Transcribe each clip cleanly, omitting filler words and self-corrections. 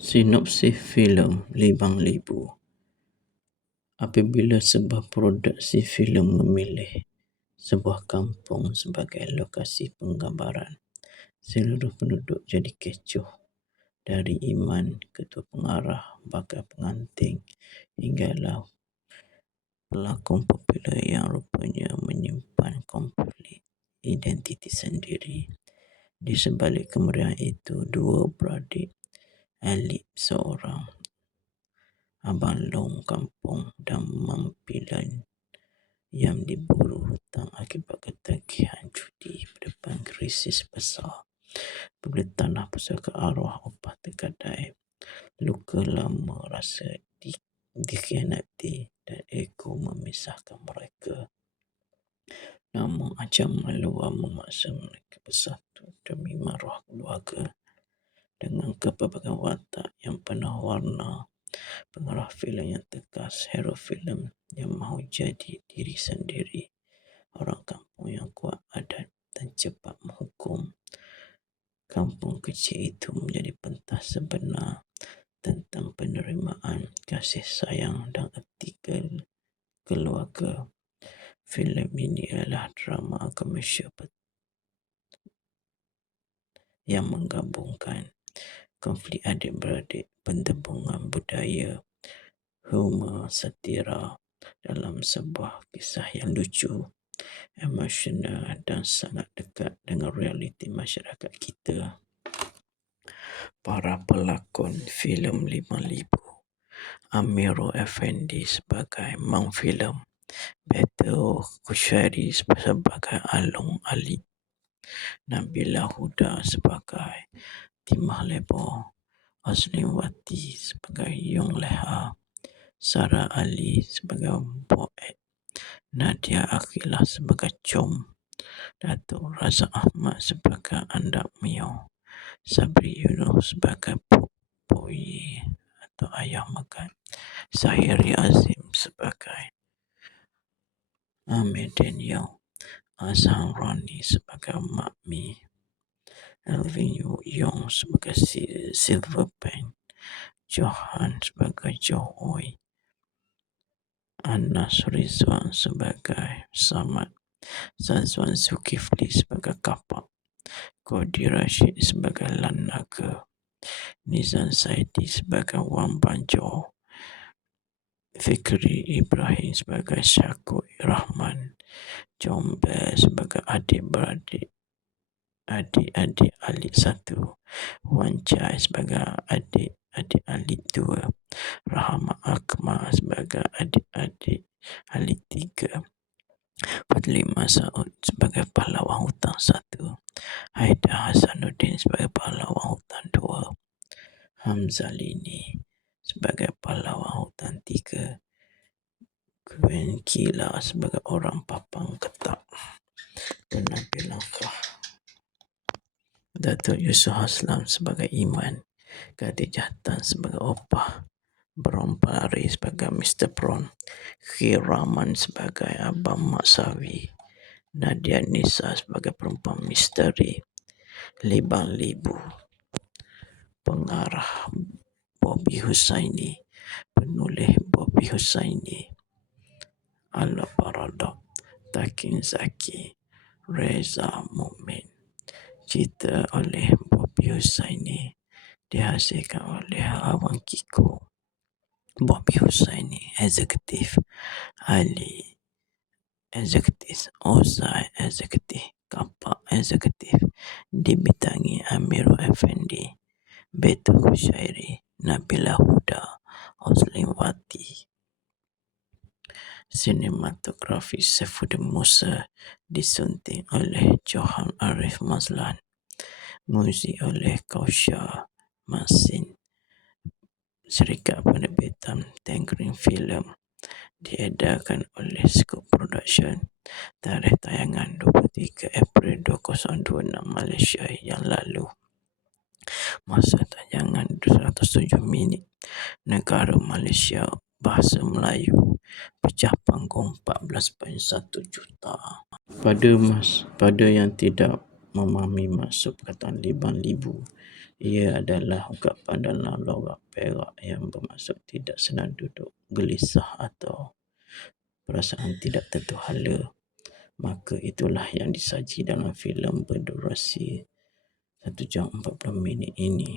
Sinopsis filem Libang Libu. Apabila sebuah produksi filem memilih sebuah kampung sebagai lokasi penggambaran, seluruh penduduk jadi kecoh, dari Iman, ketua pengarah, bakal pengantin, hinggalah pelakon popular yang rupanya menyimpan konflik identiti sendiri. Di sebalik kemeriahan itu, dua beradik Alip, seorang abang long kampung, dan Mampilan yang diburu hutang akibat ketagihan judi depan krisis besar. Pembeli tanah pusaka arwah opah tergadai. Luka lama rasa dikhianati dan ego memisahkan mereka. Namun ancaman luar memaksa mereka bersatu demi maruah keluarga. Dengan kepelbagaian watak yang penuh warna, pengarah filem yang tegas, hero filem yang mahu jadi diri sendiri, orang kampung yang kuat adat dan cepat menghukum. Kampung kecil itu menjadi pentas sebenar tentang penerimaan, kasih sayang dan etika keluarga. Filem ini adalah drama komersial yang menggabungkan konflik adik-beradik, penggabungan budaya, humor, satira dalam sebuah kisah yang lucu, emosional dan sangat dekat dengan realiti masyarakat kita. Para pelakon filem Libang Libu: Amirul Effendi sebagai Mang Filem, Beto Kushairi sebagai Along Ali, Nabila Huda sebagai Timah Lebo, Oslinwati sebagai Yong Leha, Sarah Ali sebagai Boet, Nadia Akhilah sebagai Com, Datuk Razak Ahmad sebagai Andak Mio, Sabri Yunus sebagai Boyi atau Ayah Makan, Sahiri Azim sebagai Amir Daniel, Azhan Rani sebagai Mak Mi, Elvin Yong sebagai Silver Pen, Johan sebagai Jo Oi, Anas Rizwan sebagai Samad, Zazwan Zulkifli sebagai Kapak, Kodi Rashid sebagai Lan Naga, Nizam Saidi sebagai Wang Banjo, Fikri Ibrahim sebagai Syakul Rahman, Jombe sebagai adik-beradik adik alik 1, Wan Chai sebagai adik alik 2, Rahmat Akmal sebagai adik alik 3, Fadli Masaud sebagai pahlawan hutang 1, Haidar Hasanuddin sebagai pahlawan hutang 2, Hamzah Lini sebagai pahlawan hutang 3, Gwen Kila sebagai orang papang ketak, dan Nabila Khah. Datuk Yusof Haslam sebagai Iman, Khadijah Tan sebagai Opah, Bron Pari sebagai Mr. Bron, Khir Rahman sebagai Abang Mak Sawi, Nadia Nisa sebagai perempuan misteri. Libang Libu. Pengarah Bobby Husaini, penulis Bobby Husaini, Ala Paradok, Takin Zaki, Reza Mukmin. Cerita oleh Bobby Husaini, dihasilkan oleh Abang Kiko. Bobby Husaini eksekutif, Ali eksekutif, Ozai eksekutif, Kapak eksekutif. Dibitangi Amirul Effendi, Beto Kushairi, Nabila Huda, Oslinwati. Sinematografi Saifuddin Musa, disunting oleh Johan Arif Mazlan. Muzik oleh Kaushal Masin. Syarikat penerbitan Tangerine Film. Diedarkan oleh Scoop Production. Tarikh tayangan 23 April 2026 Malaysia yang lalu. Masa tayangan 207 minit. Negara Malaysia, bahasa Melayu, pecah panggung 14.1 juta. Pada yang tidak memahami maksud perkataan Libang Libu, Ia adalah ungkapan dalam logat Perak yang bermaksud tidak senang duduk, gelisah atau perasaan tidak tentu hala. Maka itulah yang disaji dalam filem berdurasi 1 jam 40 minit ini.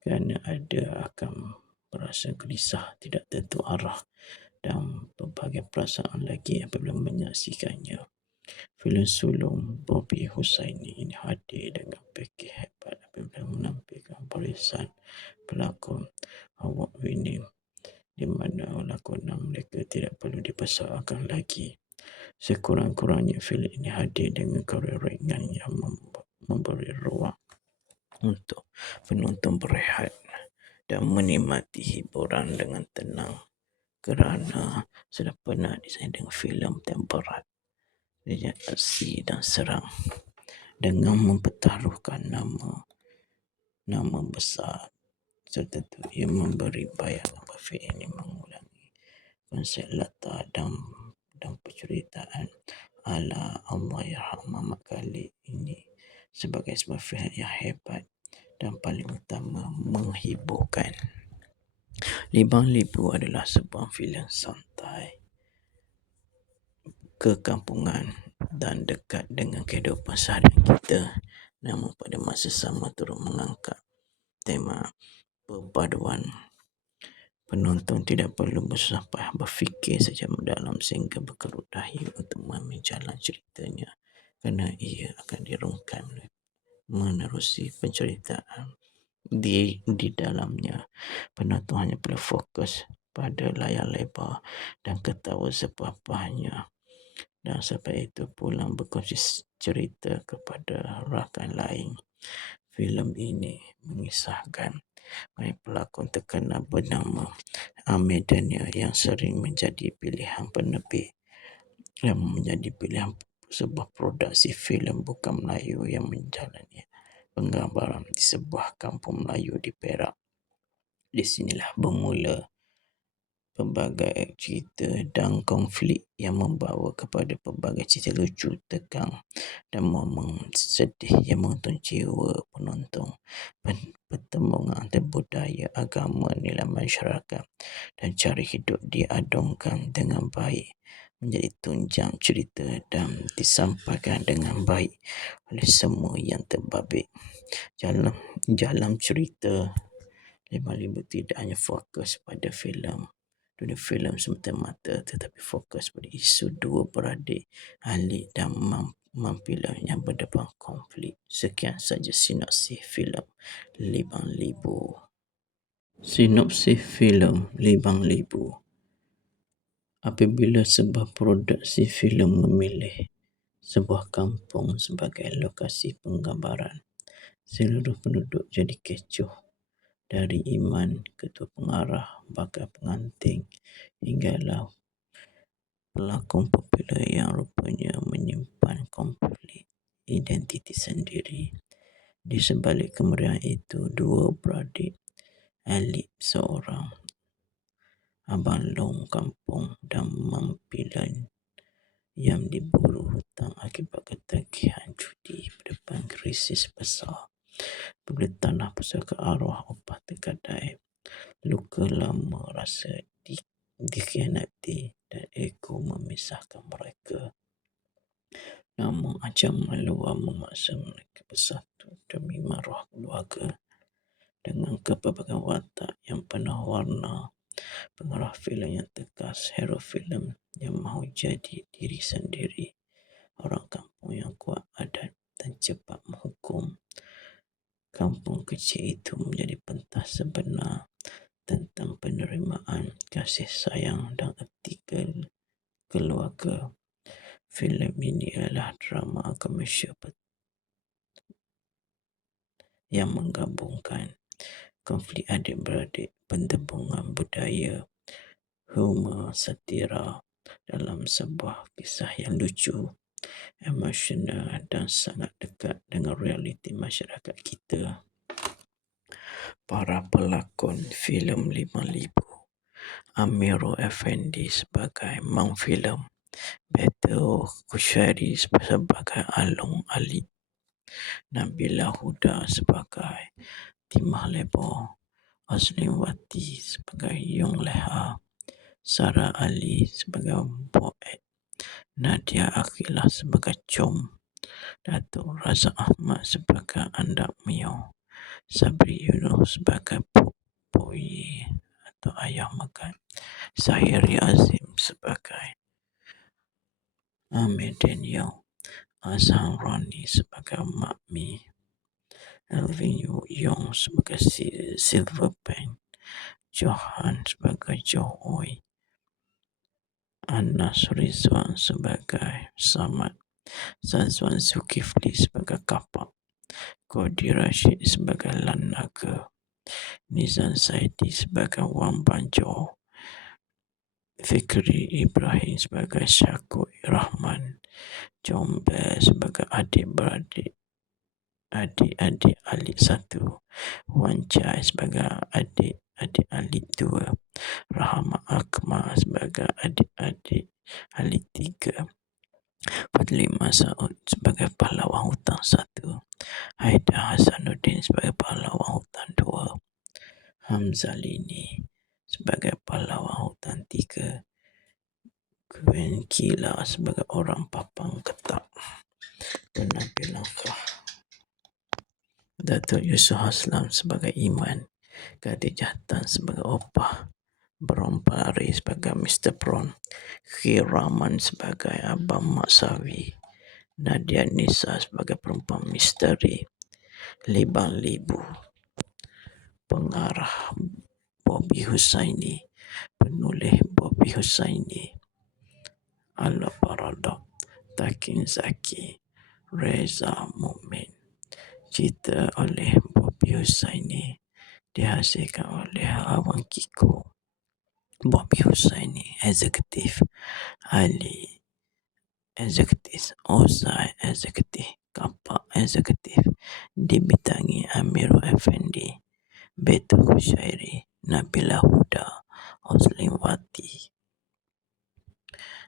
Kerana ada akan merasa gelisah, tidak tentu arah dan berbagai perasaan lagi apabila menyaksikannya. Filem sulung Bobby Husaini ini hadir dengan pakej hebat apabila menampilkan barisan pelakon award-winning di mana lakonan mereka tidak perlu dibesarkan lagi. Sekurang-kurangnya filem ini hadir dengan karya ringan yang memberi ruang untuk penonton berehat dan menikmati hiburan dengan tenang, kerana sudah pernah desain dengan filem yang berat, dengan aksi dan serang, dengan mempertaruhkan nama besar tertentu. Ia memberi bayangan bahawa filem ini mengulangi konsep latar dan penceritaan ala Allahyarham Muhammad Khalid ini sebagai sebuah filem yang hebat dan paling utama menghiburkan. Libang Libu adalah sebuah filem santai, kekampungan dan dekat dengan kehidupan seharian kita, namun pada masa sama turut mengangkat tema perpaduan. Penonton tidak perlu bersusah payah berfikir secara mendalam sehingga berkerut dahi untuk memahami jalan ceritanya, kerana ia akan dirungkai menerusi penceritaan di dalamnya. Penonton hanya perlu fokus pada layar lebar dan ketawa sepuas-puasnya, dan sampai itu pulang berkongsi cerita kepada rakan lain. Filem ini mengisahkan mengenai pelakon terkenal bernama Amir Daniel yang sering menjadi pilihan penerbit yang menjadi pilihan sebuah produksi filem bukan Melayu yang menjalani penggambaran di sebuah kampung Melayu di Perak. Di sinilah bermula pelbagai cerita dan konflik yang membawa kepada pelbagai cerita lucu, tegang dan momen sedih yang menonton jiwa penonton. Pertemuan antara budaya, agama, nilai masyarakat dan cara hidup diadungkan dengan baik menjadi tunjang cerita dan disampaikan dengan baik oleh semua yang terbabit. Dalam cerita Libang Libu tidak hanya fokus pada dunia filem semata-mata, tetapi fokus pada isu dua beradik Alik dan Mampilah yang berdepan konflik. Sekian saja sinopsis filem Libang Libu. Sinopsis filem Libang Libu. Apabila sebuah produksi filem memilih sebuah kampung sebagai lokasi penggambaran, seluruh penduduk jadi kecoh. Dari Iman, ketua pengarah, bakal pengantin, hinggalah pelakon popular yang rupanya menyimpan konflik identiti sendiri. Di sebalik kemeriahan itu, dua beradik Alik seorang abang long kampung dan Mampilan yang diburu hutang akibat ketagihan judi berdepan krisis besar. Apabila tanah pusaka arwah opah tergadai, luka lama rasa dikhianati dan ego memisahkan mereka. Namun ancaman luar memaksa mereka bersatu demi maruah keluarga. Dengan kepelbagaian watak yang penuh warna, pengarah filem yang tegas, hero filem yang mahu jadi diri sendiri, orang kampung yang kuat adat dan cepat menghukum. Kampung kecil itu menjadi pentas sebenar tentang penerimaan, kasih sayang dan erti keluarga. Filem ini adalah drama komersial yang menggabungkan konflik adik-beradik, penggabungan budaya, humor, satira dalam sebuah kisah yang lucu, emosional dan sangat dekat dengan realiti masyarakat kita. Para pelakon filem Libang Libu: Amirul Effendi sebagai Mang Filem, Beto Kushairi sebagai Along Ali, Nabila Huda sebagai Timah Lebo, Asliwati sebagai Yong Leha, Sarah Ali sebagai Boet, Nadia Akhilah sebagai Com, Datuk Razak Ahmad sebagai Andak Mio, Sabri Yunus sebagai Poi atau Ayah Makan, Zahiri Azim sebagai Ahmed Daniel, Azhar Rani sebagai Mak Mi, Elvin Yong sebagai Silver Pen, Johan sebagai Johoi, Anas Rizwan sebagai Samad, Zazwan Zulkifli sebagai Kapak, Kodi Rashid sebagai Lan Naga, Nizam Saidi sebagai Wang Banjo, Fikri Ibrahim sebagai Syakui Rahman, Jombe sebagai adik-beradik adik-adik alik 1, Wan Chai sebagai adik-adik alik 2, Rahmat Akmal sebagai adik-adik alik 3, Fadli Masaud sebagai pahlawan hutang 1, Haidar Hasanuddin sebagai pahlawan hutang 2, Hamzah Lini sebagai pahlawan hutang 3, Gwen Kila sebagai orang papang ketak, dan Nabila Khah, Datuk Yusof Haslam sebagai Iman, Khadijah Tan sebagai Opah, Bron Pari sebagai Mr. Prawn, Khiraman sebagai Abang Mak Sawi, Nadia Nisa sebagai perempuan misteri, Libang Libu, pengarah Bobby Husaini, penulis Bobby Husaini, Ala Barada, Takin Zaki, Reza Mumin, cerita oleh Bobby Husaini, dihasilkan oleh Abang Kiko, Bobby Husaini Eksekutif, Ali Eksekutif, Ozai Eksekutif, Kapak Eksekutif, dibitangi Amirul Effendi, Betul Husyairi, Nabila Huda, Hoslim Wati.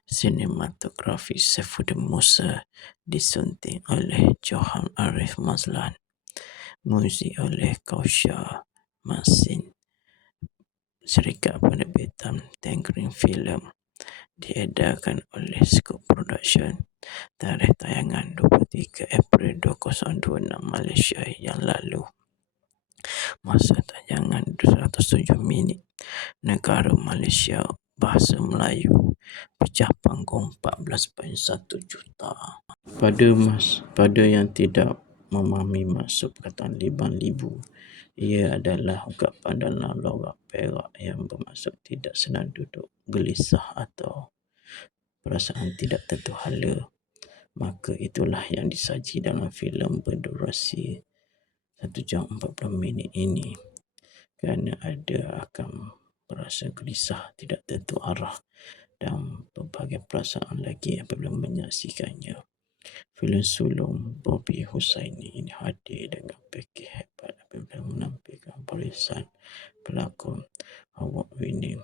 Sinematografi Saifuddin Musa, disunting oleh Johan Arif Mazlan, muzik oleh Kausyar Masin, Syarikat Penerbitan Tangerine Film, diedarkan oleh Scoop Production. Tarikh tayangan 23 April 2026 Malaysia yang lalu. Masa tayangan 207 minit. Negara Malaysia, bahasa Melayu, pecah panggung 14.1 juta. Pada yang tidak memahami maksud perkataan Libang Libu, ia adalah ungkapan dalam logat Perak yang bermaksud tidak senang duduk, gelisah atau perasaan tidak tentu hala. Maka itulah yang disaji dalam filem berdurasi 1 jam 40 minit ini. Kerana ada akan berasa gelisah, tidak tentu arah dan berbagai perasaan lagi apabila menyaksikannya. Filem sulung Bobby Husaini ini hadir dengan pakej hebat apabila menampilkan barisan pelakon award winning,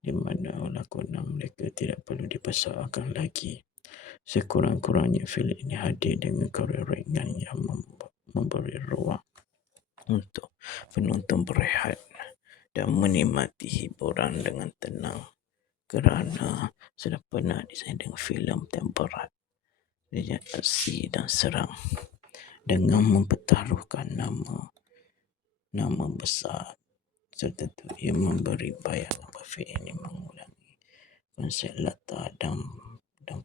di mana lakonan mereka tidak perlu dibesarkan lagi. Sekurang-kurangnya filem ini hadir dengan karya ringan yang memberi ruang untuk penonton berehat dan menikmati hiburan dengan tenang, kerana sudah pernah disayang dengan filem yang berat, aksi dan serang, dengan mempertaruhkan nama besar serta ia memberi bayangan bahawa filem ini mengulangi konsep latar dan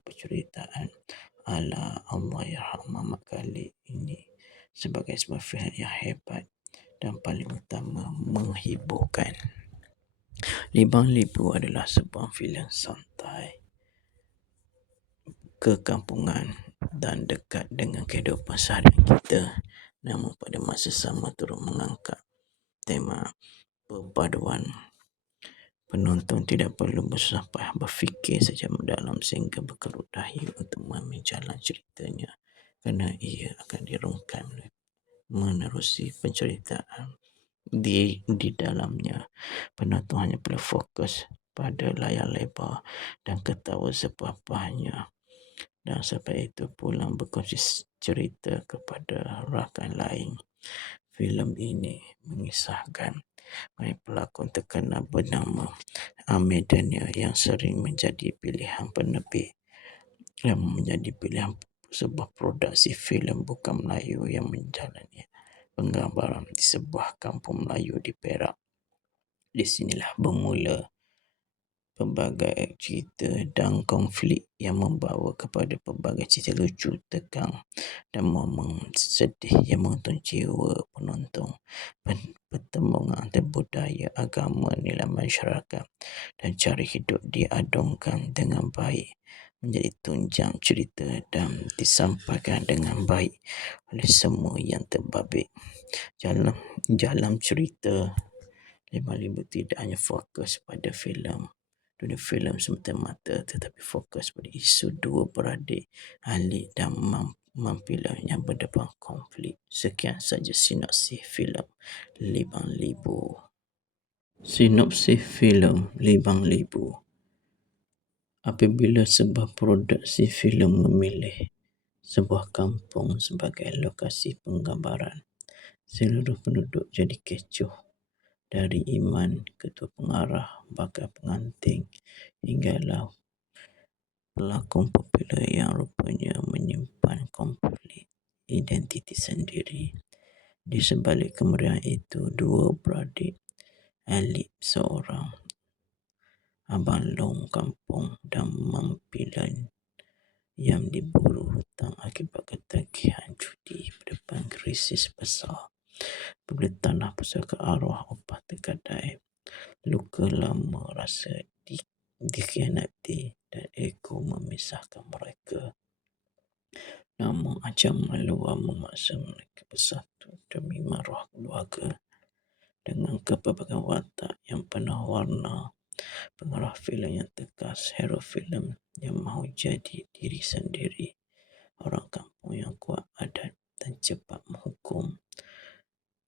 penceritaan ala Allahyarham Muhammad Khalid ini sebagai sebuah filem yang hebat dan paling utama menghiburkan. Libang Libu adalah sebuah filem santai, kekampungan dan dekat dengan kehidupan seharian kita, namun pada masa sama turut mengangkat tema perpaduan. Penonton tidak perlu bersusah payah berfikir secara mendalam sehingga berkerut dahi untuk memahami jalan ceritanya, kerana ia akan dirungkai menerusi penceritaan di dalamnya. Penonton hanya perlu fokus pada layar lebar dan ketawa sepuas-puasnya dan sampai itu pulang berkongsi cerita kepada rakan lain. Filem ini mengisahkan pelakon terkenal bernama Amir Daniel yang sering menjadi pilihan penerbit yang menjadi pilihan sebuah produksi filem bukan Melayu yang menjalani penggambaran di sebuah kampung Melayu di Perak. Di sinilah bermula pelbagai cerita dan konflik yang membawa kepada pelbagai cerita lucu, tegang dan momen sedih yang menonton jiwa penonton. Pertemuan antara budaya, agama, nilai masyarakat dan cara hidup diadungkan dengan baik menjadi tunjang cerita dan disampaikan dengan baik oleh semua yang terbabit. Dalam cerita Lima Libu tidak hanya fokus pada dunia filem semata-mata, tetapi fokus pada isu dua beradik Alik dan Mampila yang berdepan konflik. Sekian saja sinopsis filem Libang Libu. Sinopsis filem Libang Libu. Apabila sebuah produksi filem memilih sebuah kampung sebagai lokasi penggambaran, seluruh penduduk jadi kecoh. Dari Iman, ketua pengarah, bakal pengantin, hinggalah pelakon popular yang rupanya menyimpan konflik identiti sendiri. Di sebalik kemeriahan itu, dua beradik Alik seorang, Abang Long kampung dan Mampilan yang diburu hutang akibat ketagihan judi berdepan krisis besar. Bila tanah pusaka arwah opah tergadai, luka lama rasa dikhianati dan ego memisahkan mereka. Namun ancaman luar memaksa mereka bersatu demi maruah keluarga. Dengan kepelbagaian watak yang penuh warna, pengarah filem yang tegas, hero filem yang mahu jadi diri sendiri, orang kampung yang kuat adat dan cepat menghukum.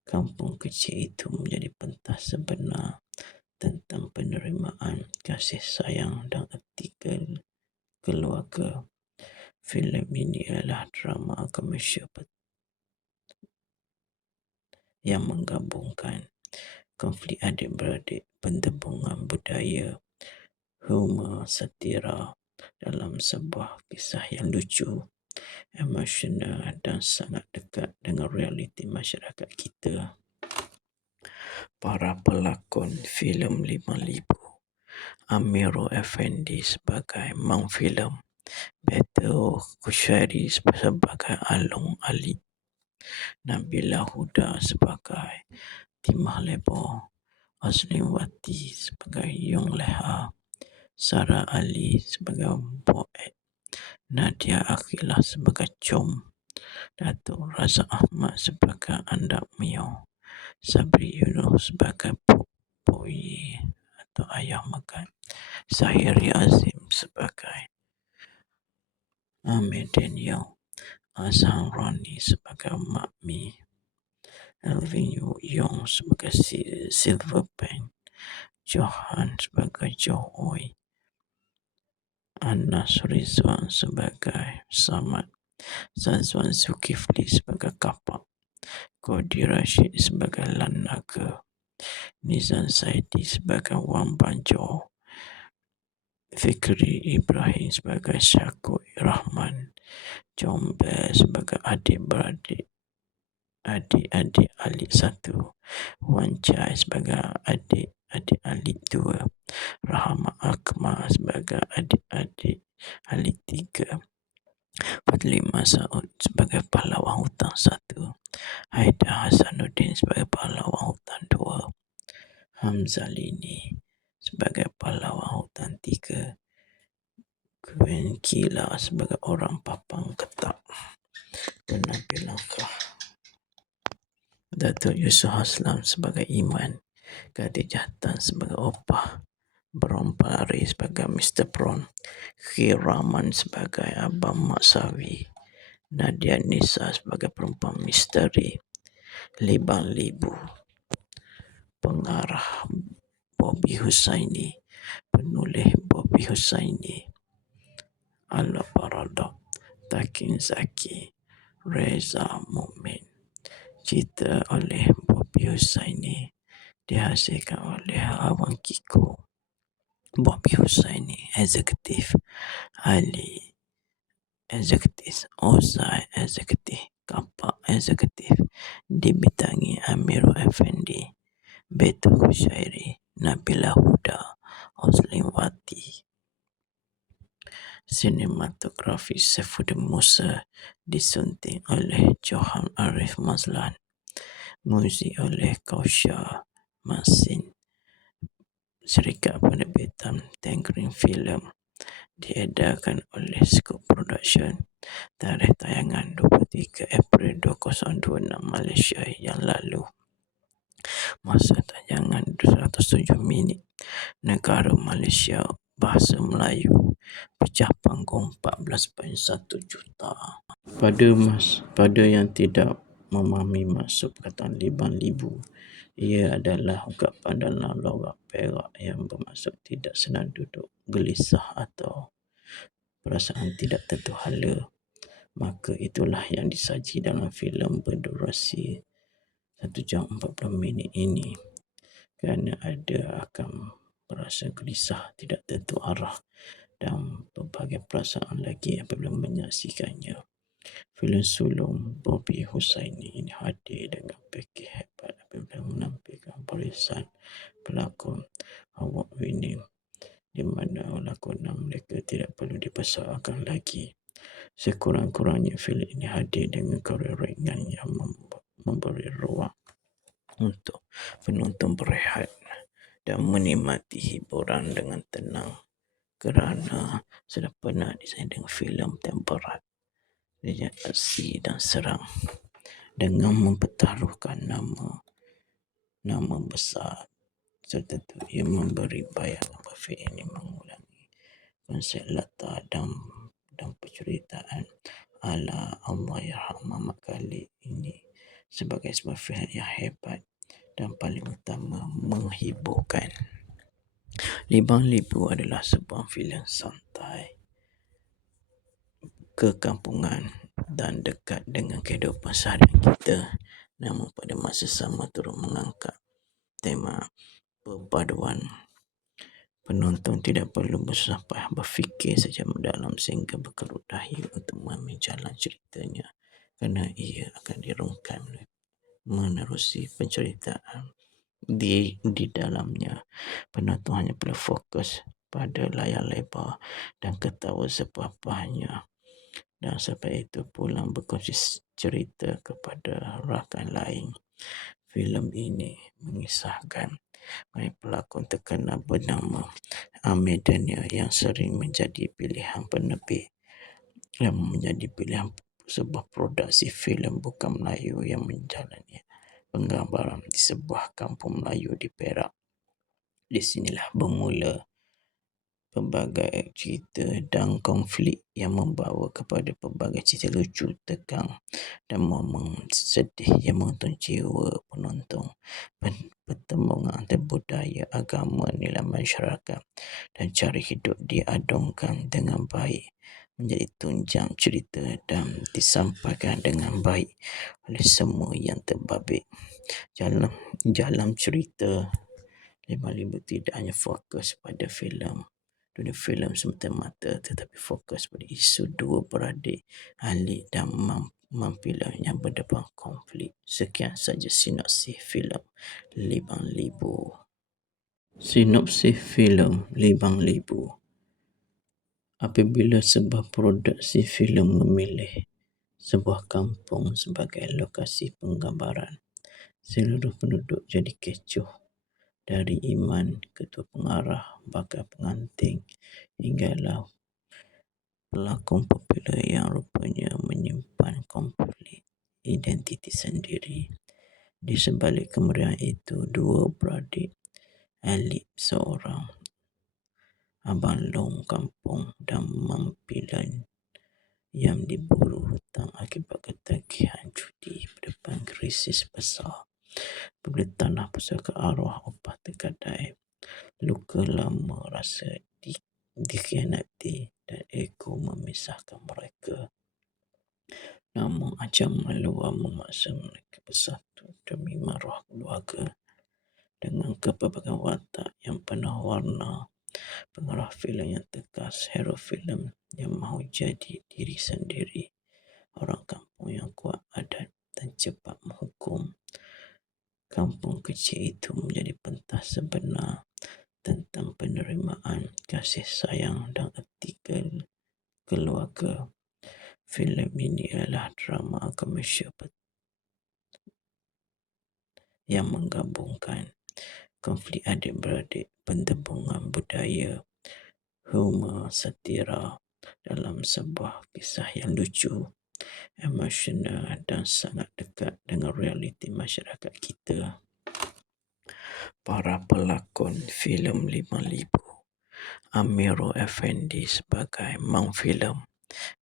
Kampung kecil itu menjadi pentas sebenar tentang penerimaan, kasih sayang dan erti keluarga. Filem ini adalah drama komersial yang menggabungkan konflik adik-beradik, penggabungan budaya, humor, satira dalam sebuah kisah yang lucu, emosional dan sangat dekat dengan realiti masyarakat kita. Para pelakon filem Lima Libu: Amirul Effendi sebagai Mang Filem, Beto Kushairi sebagai Along Ali, Nabila Huda sebagai Timah Lebo, Azlin Wati sebagai Yung Leha, Sarah Ali sebagai Boed, Nadia Akhilah sebagai Com, Datuk Razak Ahmad sebagai Andak Mio, Sabri Yunus sebagai Boyi atau Ayah Makan, Zahiri Azim sebagai Amir Daniel, Azhan Rani sebagai Mak Mi, Elvin Yong sebagai Silver Pen, Johan sebagai Jo Oi, Anas Rizwan sebagai Samad, Zazwan Zulkifli sebagai Kapak, Kodi Rashid sebagai Lan Naga, Nizam Saidi sebagai Wang Banjo, Fikri Ibrahim sebagai Syakul Rahman, John Bear sebagai adik-beradik Alik 1, Wan Chai sebagai adik-adik Alik 2, Rahmat Akmal sebagai adik-adik Alik 3, Fadli Masaud sebagai pahlawan hutang 1, Haidar Hasanuddin sebagai pahlawan hutang 2, Hamzah Lini sebagai pahlawan hutang 3, Gwen Kila sebagai orang papang ketak. Penampilan khas: Datuk Yusof Haslam sebagai Iman, Khadijah Tan sebagai Opah, Bron Pari sebagai Mr. Prawn, Khiraman sebagai Abang Mak Sawi, Nadia Nisa sebagai perempuan misteri. Libang Libu. Pengarah Bobby Husaini, penulis Bobby Husaini, Ala Baradok, Sakin Zaki, Reza Mukmin. Cerita oleh Bobby Husaini, dihasilkan oleh Abang Kiko. Bobby Husaini Eksekutif, Ali Eksekutif, Ozai Eksekutif, Kapak Eksekutif, dibintangi Amirul Effendi, Betul Husyairi, Nabila Huda, Oslim Wati. Sinematografi Saifuddin Musa, disunting oleh Johan Arif Mazlan. Muzik oleh Kausha Masin. Syarikat Penerbitan Tangerine Film, diedarkan oleh Scoop Production. Tarikh tayangan 23 April 2026 Malaysia yang lalu. Masa tayangan 207 minit. Negara Malaysia, bahasa Melayu. Pecah panggung 14.1 juta. Pada yang tidak memahami maksud perkataan libang libu, ia adalah ungkapan dalam logat Perak yang bermaksud tidak senang duduk, gelisah atau perasaan tidak tentu hala. Maka itulah yang disaji dalam filem berdurasi 1 jam 40 minit ini. Kerana ada akan berasa gelisah, tidak tentu arah dan berbagai perasaan lagi apabila menyaksikannya. Filem sulung Bobby Husaini ini hadir dengan pakej hebat apabila menampilkan barisan pelakon award-winning di mana lakonan mereka tidak perlu dibesarkan lagi. Sekurang-kurangnya filem ini hadir dengan karya ringan yang memberi ruang untuk penonton berehat dan menikmati hiburan dengan tenang, kerana sudah pernah desain dengan filem yang berat, dengan aksi dan serang, dengan mempertaruhkan nama besar tertentu. Ia memberi bayangan bahawa filem ini mengulangi konsep latar dan penceritaan ala Allahyarham Muhammad Khalid ini sebagai sebuah filem yang hebat dan paling utama menghiburkan. Libang Libu adalah sebuah filem santai, kekampungan dan dekat dengan kehidupan seharian kita, namun pada masa sama turut mengangkat tema perpaduan. Penonton tidak perlu bersusah payah berfikir saja mendalam sehingga berkerut dahi untuk memahami jalan ceritanya, kerana ia akan dirungkai menerusi penceritaan di dalamnya. Penonton hanya perlu fokus pada layar lebar dan ketawa sepuas-puasnya, dan sampai itu pulang berkongsi cerita kepada rakan lain. Filem ini mengisahkan pelakon terkenal bernama Amir Daniel yang sering menjadi pilihan penerbit, yang menjadi pilihan sebuah produksi filem bukan Melayu yang menjalani penggambaran di sebuah kampung Melayu di Perak. Di sinilah bermula pelbagai cerita dan konflik yang membawa kepada pelbagai cerita lucu, tegang dan momen sedih yang menonton jiwa penonton. Pertemuan antara budaya, agama, nilai masyarakat dan cara hidup diadungkan dengan baik menjadi tunjang cerita dan disampaikan dengan baik oleh semua yang terbabit. Dalam cerita Libang Libu tidak hanya fokus pada dunia filem semata-mata, tetapi fokus pada isu dua beradik Ali dan Mampilah yang berdepan konflik. Sekian saja sinopsis filem Libang Libu. Sinopsis filem Libang Libu. Apabila sebuah produksi filem memilih sebuah kampung sebagai lokasi penggambaran, seluruh penduduk jadi kecoh. Dari Iman, ketua pengarah, bakal pengantin, hinggalah pelakon popular yang rupanya menyimpan konflik identiti sendiri. Di sebalik kemeriahan itu, dua beradik Alip, seorang abang long kampung, dan Mampilan yang diburu hutang akibat ketagihan judi berdepan krisis besar. Apabila tanah pusaka arwah opah tergadai, luka lama rasa dikhianati dan ego memisahkan mereka. namun ajang meluah memaksa mereka bersatu demi maruah keluarga. Dengan kepelbagaian watak yang penuh warna, pengarah filem yang tegas, hero filem yang mahu jadi diri sendiri, orang kampung yang kuat adat dan cepat menghukum. Kampung kecil itu menjadi pentas sebenar tentang penerimaan, kasih sayang dan etika keluarga. Filem ini adalah drama komersial yang menggabungkan konflik adik-beradik, penggabungan budaya, humor, satira dalam sebuah kisah yang lucu, emosional dan sangat dekat dengan realiti masyarakat kita. Para pelakon filem 5000: Amirul Effendi sebagai Mang Filem,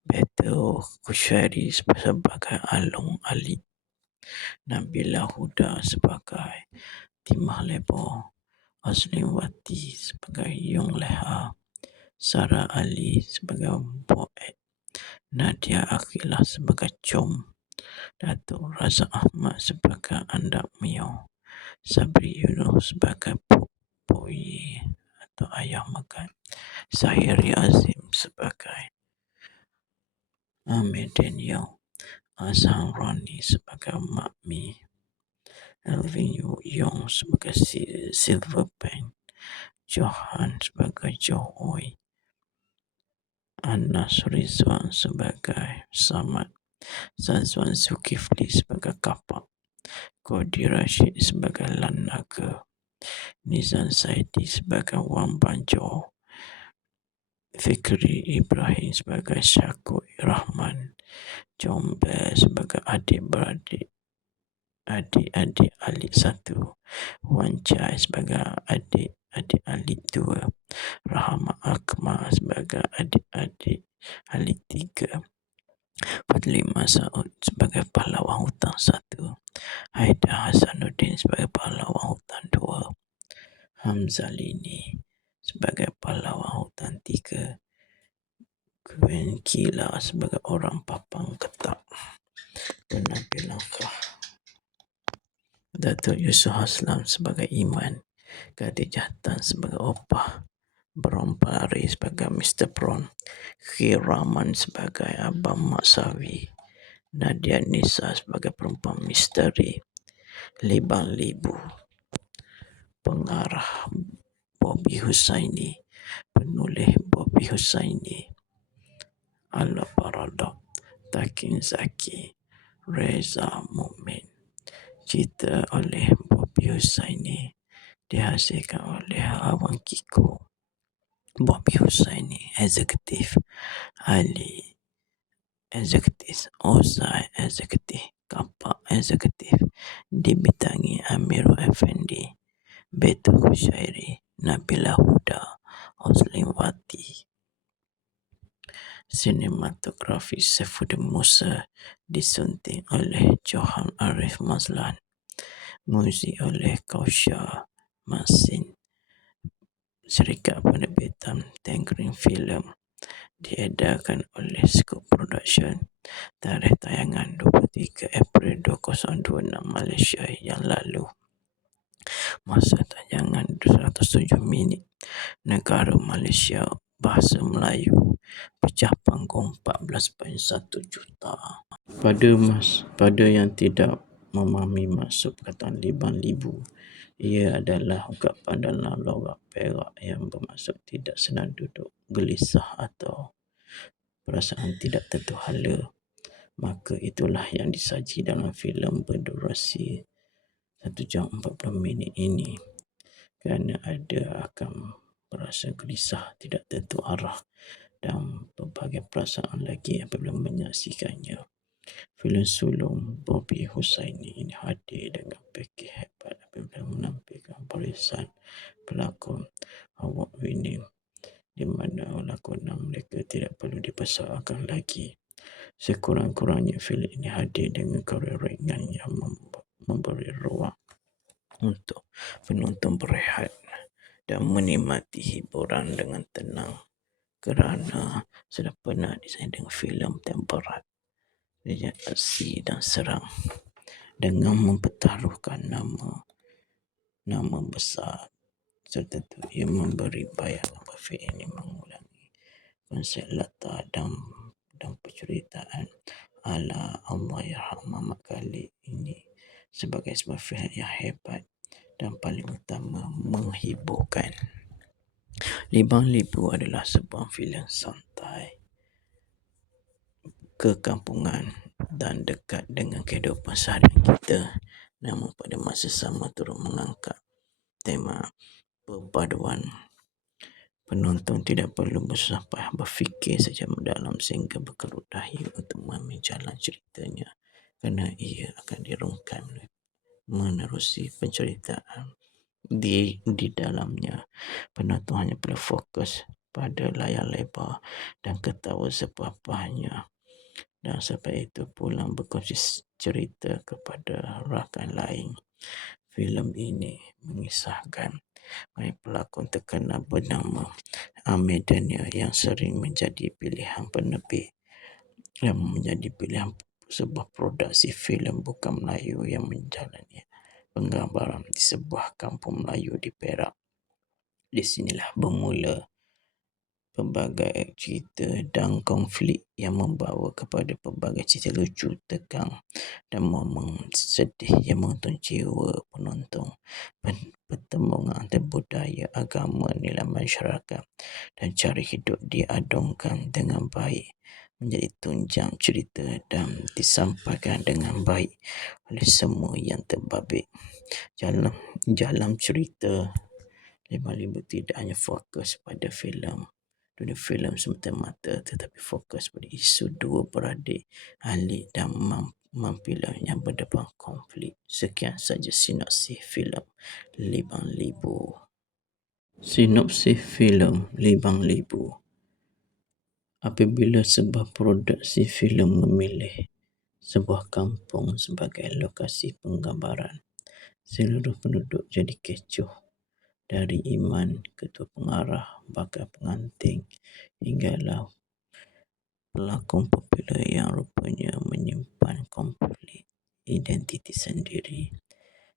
Beto Kushairi sebagai Along Ali, Nabila Huda sebagai Timah Lebo, Wati sebagai Yong Leha, Sarah Ali sebagai Boet, Nadia Akhilah sebagai Com, Datuk Razak Ahmad sebagai Andak Mio, Sabri Yunus sebagai Poi atau Ayah Makan, Sahiri Azim sebagai Amir Daniel, Azhan Rani sebagai Mak Mi, Elvin Yong sebagai Silver Pen, Johan sebagai Jo Oi, Anas Rizwan sebagai Samad, Zazwan Zulkifli sebagai Kapak, Kodi Rashid sebagai Lan Naga, Nizam Saidi sebagai Wan Banjo, Fikri Ibrahim sebagai Syakur Rahman, Jombe sebagai adik-beradik adik-adik alik 1, Wan Chai sebagai adik-adik alik 2, Rahmat Akmal sebagai adik-adik alik 3, Fadli Masaud sebagai pahlawan hutang 1, Haidar Hasanuddin sebagai pahlawan hutang 2, Hamzah Lini sebagai pahlawan hutang 3, Gwen Kila sebagai orang papang ketak, dan Nabil Langkah. Datuk Yusof Haslam sebagai Iman, Khadijah Tan sebagai Opah, Bron Pari sebagai Mr. Prawn, Khiraman sebagai Abang Mak Sawi, Nadia Nisa sebagai perempuan misteri, Libang Libu, pengarah Bobby Husaini, penulis Bobby Husaini, Ala Paradok, Takin Zaki, Reza Mukmin. Cerita oleh Bobby Husaini, dihasilkan oleh Abang Kiko. Bobby Husaini Eksekutif, Ali Eksekutif, Ozai Eksekutif, Kapak Eksekutif, dibitangi Amirul Effendi, Beto Kushairi, Nabila Huda, Wati. Sinematografi Saifuddin Musa, disunting oleh Johan Arif Mazlan, muzik oleh Kaushal Masin, Syarikat Penerbitan Tangerine Film, diedarkan oleh Scoop Production. Tarikh tayangan 23 April 2026 Malaysia yang lalu. Masa tayangan 107 minit. Negara Malaysia, bahasa Melayu, pecah panggung 14.1 juta. Pada yang tidak memahami maksud perkataan Libang Libu, ia adalah ungkapan dalam logat Perak yang bermaksud tidak senang duduk, gelisah atau perasaan tidak tentu hala. Maka itulah yang disaji dalam filem berdurasi 1 jam 40 minit ini. Kerana ada akan berasa gelisah, tidak tentu arah dan berbagai perasaan lagi apabila menyaksikannya. Filem sulung Bobby Husaini ini hadir dengan pakej hebat apabila menampilkan barisan pelakon award winning, di mana lakonan mereka tidak perlu dibesarkan lagi. Sekurang-kurangnya filem ini hadir dengan karya ringan yang memberi ruang untuk penonton berehat dan menikmati hiburan dengan tenang, kerana sudah pernah disayang dengan filem yang berat. aksi dan serang dengan mempertaruhkan nama besar tertentu. Ia memberi bayang Buffett ini mengulangi konsep latar dan penceritaan ala Allahyarham Muhammad Khalid ini sebagai sebuah film yang hebat dan paling utama menghiburkan. Libang Libu adalah sebuah filem santai, kekampungan dan dekat dengan kehidupan seharian kita, namun pada masa sama turut mengangkat tema perpaduan. Penonton tidak perlu bersusah payah berfikir secara mendalam sehingga berkerut dahi untuk memahami jalan ceritanya, kerana ia akan dirungkai menerusi penceritaan di dalamnya. Penonton hanya perlu fokus pada layar lebar dan ketawa sepuas-puasnya, dan sampai itu pulang berkongsi cerita kepada rakan lain. Filem ini mengisahkan mengenai pelakon terkenal bernama Amir Daniel yang sering menjadi pilihan penerbit yang menjadi pilihan sebuah produksi filem bukan Melayu yang menjalani penggambaran di sebuah kampung Melayu di Perak. Di sinilah bermula pelbagai cerita dan konflik yang membawa kepada pelbagai cerita lucu, tegang dan momen sedih yang menonton jiwa penonton. Pertembungan antara budaya, agama, nilai masyarakat dan cara hidup diadungkan dengan baik menjadi tunjang cerita dan disampaikan dengan baik oleh semua yang terbabit. Dalam cerita Libang Libu tidak hanya fokus pada dunia filem semata-mata, tetapi fokus pada isu dua beradik Alik dan Mampila yang berdepan konflik. Sekian saja sinopsis filem Libang Libu. Sinopsis filem Libang Libu. Apabila sebuah produksi filem memilih sebuah kampung sebagai lokasi penggambaran, seluruh penduduk jadi kecoh. Dari Iman, ketua pengarah, bakal pengantin, hinggalah pelakon popular yang rupanya menyimpan konflik identiti sendiri.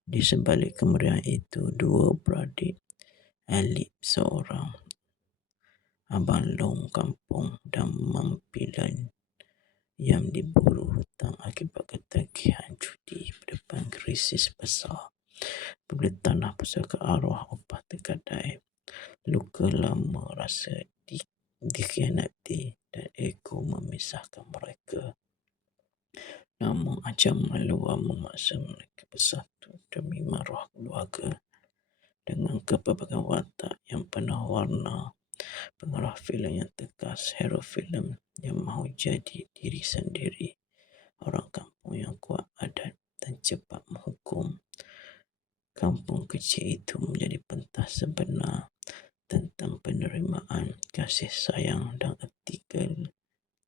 Di sebalik kemeriahan itu, dua beradik Alik seorang abang long kampung dan Mampilan yang diburu hutang akibat ketagihan judi berdepan krisis besar. Apabila tanah pusaka arwah opah tergadai, luka lama rasa dikhianati dan ego memisahkan mereka. Namun ancaman luar memaksa mereka bersatu demi maruah keluarga. Dengan kepelbagaian watak yang penuh warna, pengarah filem yang tegas, hero filem yang mahu jadi diri sendiri, orang kampung yang kuat adat dan cepat menghukum. Kampung kecil itu menjadi pentas sebenar tentang penerimaan, kasih sayang dan erti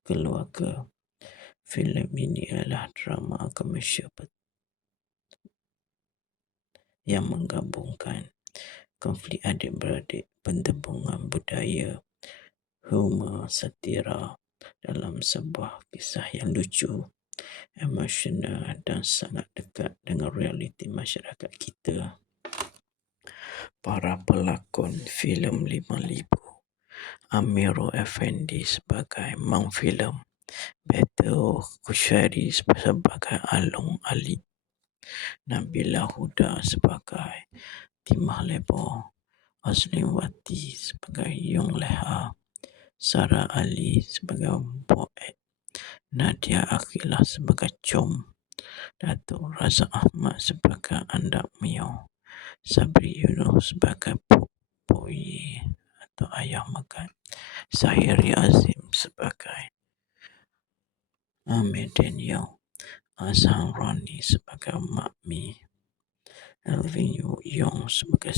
keluarga. Filem ini adalah drama komersial yang menggabungkan konflik adik-beradik, penggabungan budaya, humor, satira dalam sebuah kisah yang lucu, emosional dan sangat dekat dengan realiti masyarakat kita. Para pelakon filem Libang Libu: Amirul Effendi sebagai Mang Filem, Beto Kushairi sebagai Along Ali, Nabila Huda sebagai Timah Lebo, Azlin Wati sebagai Yong Leha, Sarah Ali sebagai Boet, Nadia Akhilah sebagai Com, Datuk Razak Ahmad sebagai Andak Mio, Sabri Yunus sebagai Boyi atau Ayah Makan, Zahiri Azim sebagai Amir Daniel, Azhan Rani sebagai Mak Mi, Elvin Yong sebagai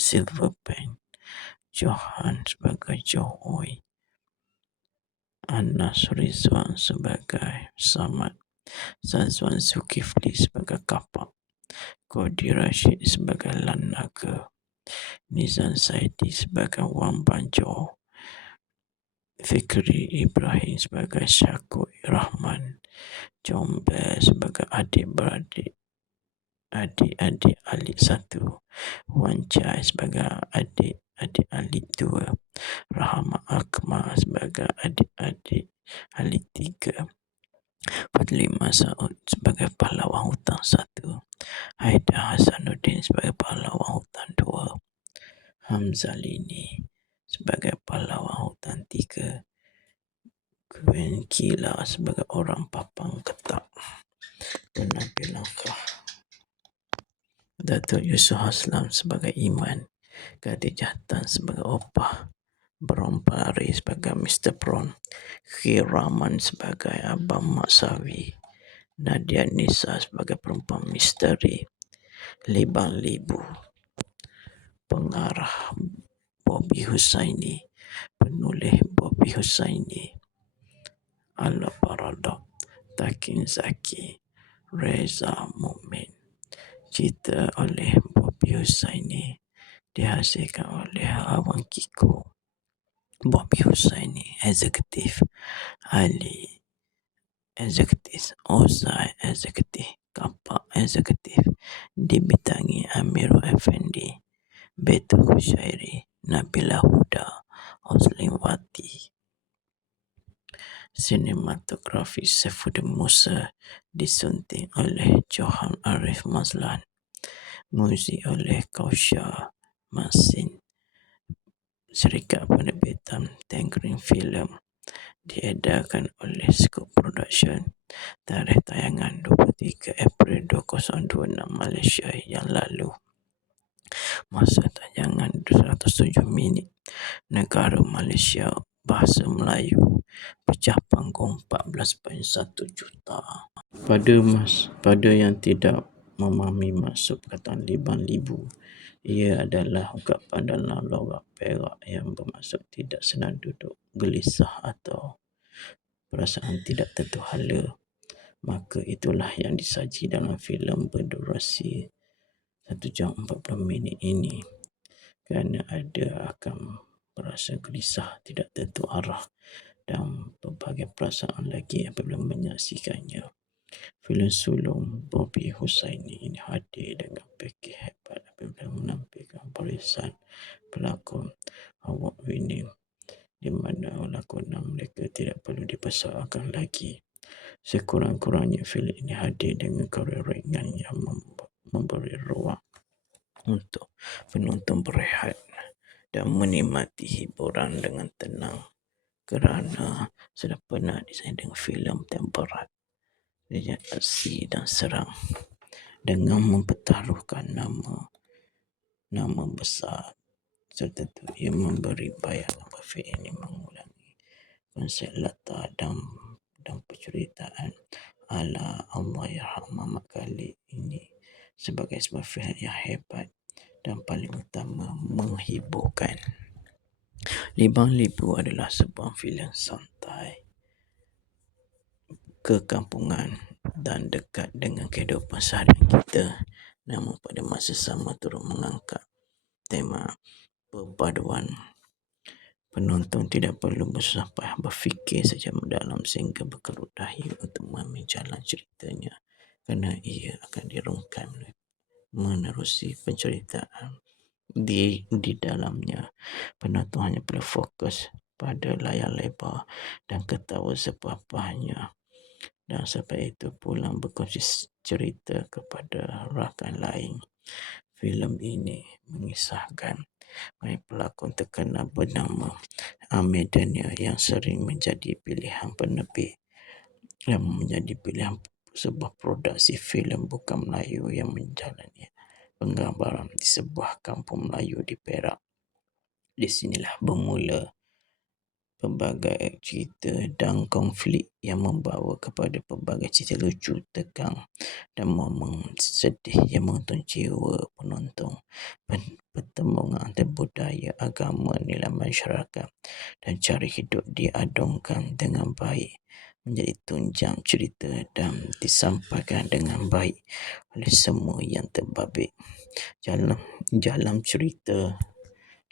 Silver Pen, Johan sebagai Jo Oi, Anas Rizwan sebagai Samad, Zazwan Zulkifli sebagai Kapak, Kodi Rashid sebagai Lan Naga, Nizam Saidi sebagai Wan Banjo, Fikri Ibrahim sebagai Syakul Rahman, Comber sebagai adik-beradik, adik-adik alik satu, Wan Chai sebagai adik-adik alik dua, Rahmat Akmal sebagai adik-adik alik tiga, Fadlima Saud sebagai pahlawan hutang satu, Haidar Hasanuddin sebagai pahlawan hutang dua, Hamzah Lini sebagai pahlawan hutan tiga, Gwen Kila sebagai orang papang ketak, dan Nabila Khah, Datuk Yusof Haslam sebagai Iman, Khadijah Tan sebagai Opah, Brom Pari sebagai Mr. Prawn, Khiraman sebagai Abang Mak Sawi, Nadia Nisa sebagai perempuan misteri, Libang Libu, pengarah Bobby Husaini, penulis Bobby Husaini, Ala Baradok, Takin Zaki, Reza Mukmin. Cerita oleh Bobby Husaini, dihasilkan oleh Abang Kiko. Bobby Husaini Eksekutif, Ali Eksekutif, Ozai Eksekutif, Kapak Eksekutif, dibintangi Amirul Effendi, Betul Husyairi, Nabila Huda, Oslim Wati. Sinematografi Saifuddin Musa, disunting oleh Johan Arif Mazlan. Muzik oleh Kausyar Masin. Syarikat penerbitan Tangerine Film, diedarkan oleh Scoop Production. Tarikh tayangan 23 April 2026 Malaysia yang lalu. Masa tayangan 207 minit. Negara Malaysia, bahasa Melayu, pecah panggung 14.1 juta. Pada yang tidak memahami maksud perkataan Libang Libu, ia adalah ungkapan dalam logat Perak yang bermaksud tidak senang duduk, gelisah atau perasaan tidak tentu hala. Maka itulah yang disaji dalam filem berdurasi 1 jam 40 minit ini. Kerana ada akan merasa gelisah, tidak tentu arah dan pelbagai perasaan lagi apabila menyaksikannya. Filem sulung Bobby Husaini ini hadir dengan pakej hebat apabila menampilkan barisan pelakon award-winning, di mana lakonan mereka tidak perlu dibesarkan lagi. Sekurang-kurangnya filem ini hadir dengan karya ringan yang memberi ruang untuk penonton berehat dan menikmati hiburan dengan tenang, kerana sudah pernah disayang dengan filem yang berat, dengan aksi dan serang, dengan mempertaruhkan nama besar serta ia memberi bayangan bahawa filem ini mengulangi konsep latar dan penceritaan ala Allahyarham Muhammad Khalid ini sebagai sebuah filem yang hebat dan paling utama menghiburkan. Libang Libu adalah sebuah filem santai, kekampungan dan dekat dengan kehidupan seharian kita, namun pada masa sama turut mengangkat tema perpaduan. Penonton tidak perlu bersusah payah berfikir sejak mendalam sehingga berkerut dahi untuk memahami jalan ceritanya, kerana ia akan dirungkai menerusi penceritaan di dalamnya. Penonton hanya perlu fokus pada layar lebar dan ketawa sepuas-puasnya, dan sampai itu pulang berkongsi cerita kepada rakan lain. Filem ini mengisahkan pelakon terkenal bernama Amir Daniel yang sering menjadi pilihan penerbit yang menjadi pilihan sebuah produksi filem bukan Melayu yang menjalani penggambaran di sebuah kampung Melayu di Perak. Di sinilah bermula pelbagai cerita dan konflik yang membawa kepada pelbagai cerita lucu, tegang dan momen sedih yang menonton jiwa penonton. Pertembungan antara budaya, agama, nilai masyarakat dan cara hidup diadongkan dengan baik menjadi tunjang cerita dan disampaikan dengan baik oleh semua yang terbabit. Dalam cerita,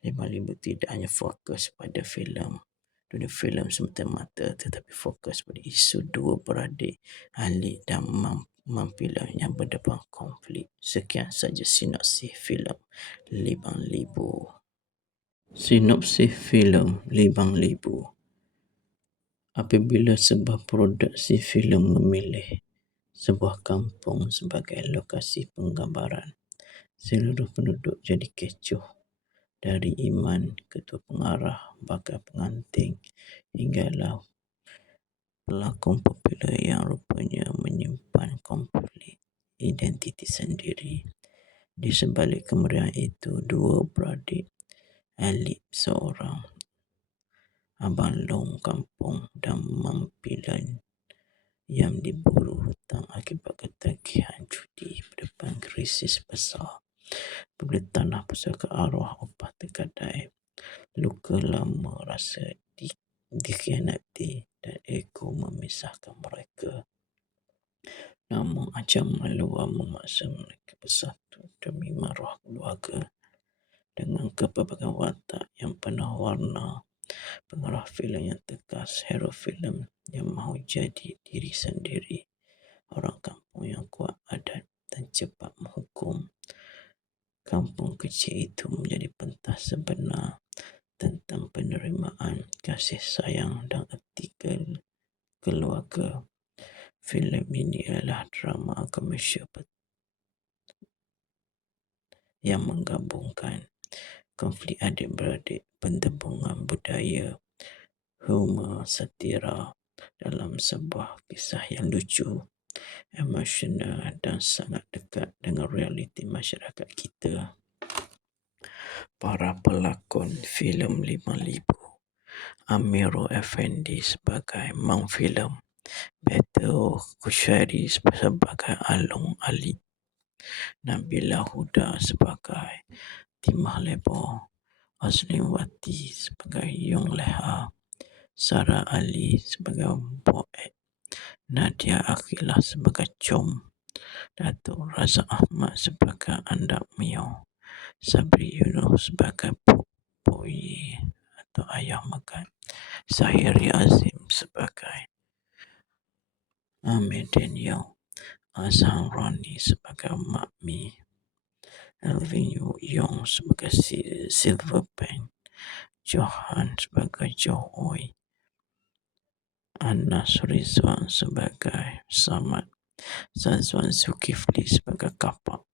Libang Libu tidak hanya fokus pada filem dunia filem semata-mata, tetapi fokus pada isu dua beradik Ali dan Mampilah yang berdepan konflik. Sekian saja sinopsis filem Libang Libu. Sinopsis filem Libang Libu. Apabila sebuah produksi filem memilih sebuah kampung sebagai lokasi penggambaran, seluruh penduduk jadi kecoh. Dari Iman, ketua pengarah, bakal pengantin, hinggalah pelakon popular yang rupanya menyimpan konflik identiti sendiri. Di sebalik kemeriahan itu, dua beradik Alip seorang abang long kampung dan Mampilan yang diburu hutang akibat ketagihan judi berdepan krisis besar. Bila tanah pusaka arwah opah tergadai, luka lama rasa dikhianati dan ego memisahkan mereka. Namun ancaman luar memaksa mereka bersatu demi maruah keluarga. Dengan kepelbagaian watak yang penuh warna, pengarah filem yang tegas, hero filem yang mahu jadi diri sendiri, orang kampung yang kuat adat dan cepat menghukum. Kampung kecil itu menjadi pentas sebenar tentang penerimaan, kasih sayang dan etika keluarga. Filem ini adalah drama komersial yang menggabungkan konflik adik-beradik, pentembungan budaya, humor, satira dalam sebuah kisah yang lucu, emosional dan sangat dekat dengan realiti masyarakat kita. Para pelakon filem Libang Libu: Amirul Effendi sebagai Mang Filem, Beto Kushairi sebagai Along Ali, Nabila Huda sebagai Timah Lebo, Azlin Wati sebagai Yong Leha, Sarah Ali sebagai Boek, Nadia Akhilah sebagai Com, Datuk Razak Ahmad sebagai Andak Mio, Sabri Yunus sebagai Poi atau Ayah Makan, Sahiri Azim sebagai Amir Daniel, Azhan Rani sebagai Mak Mi, Elvin Yong sebagai Silver Pen, Johan sebagai Jo Oi, Anas Rizwan sebagai Samad, Zazwan Zulkifli sebagai Kapak,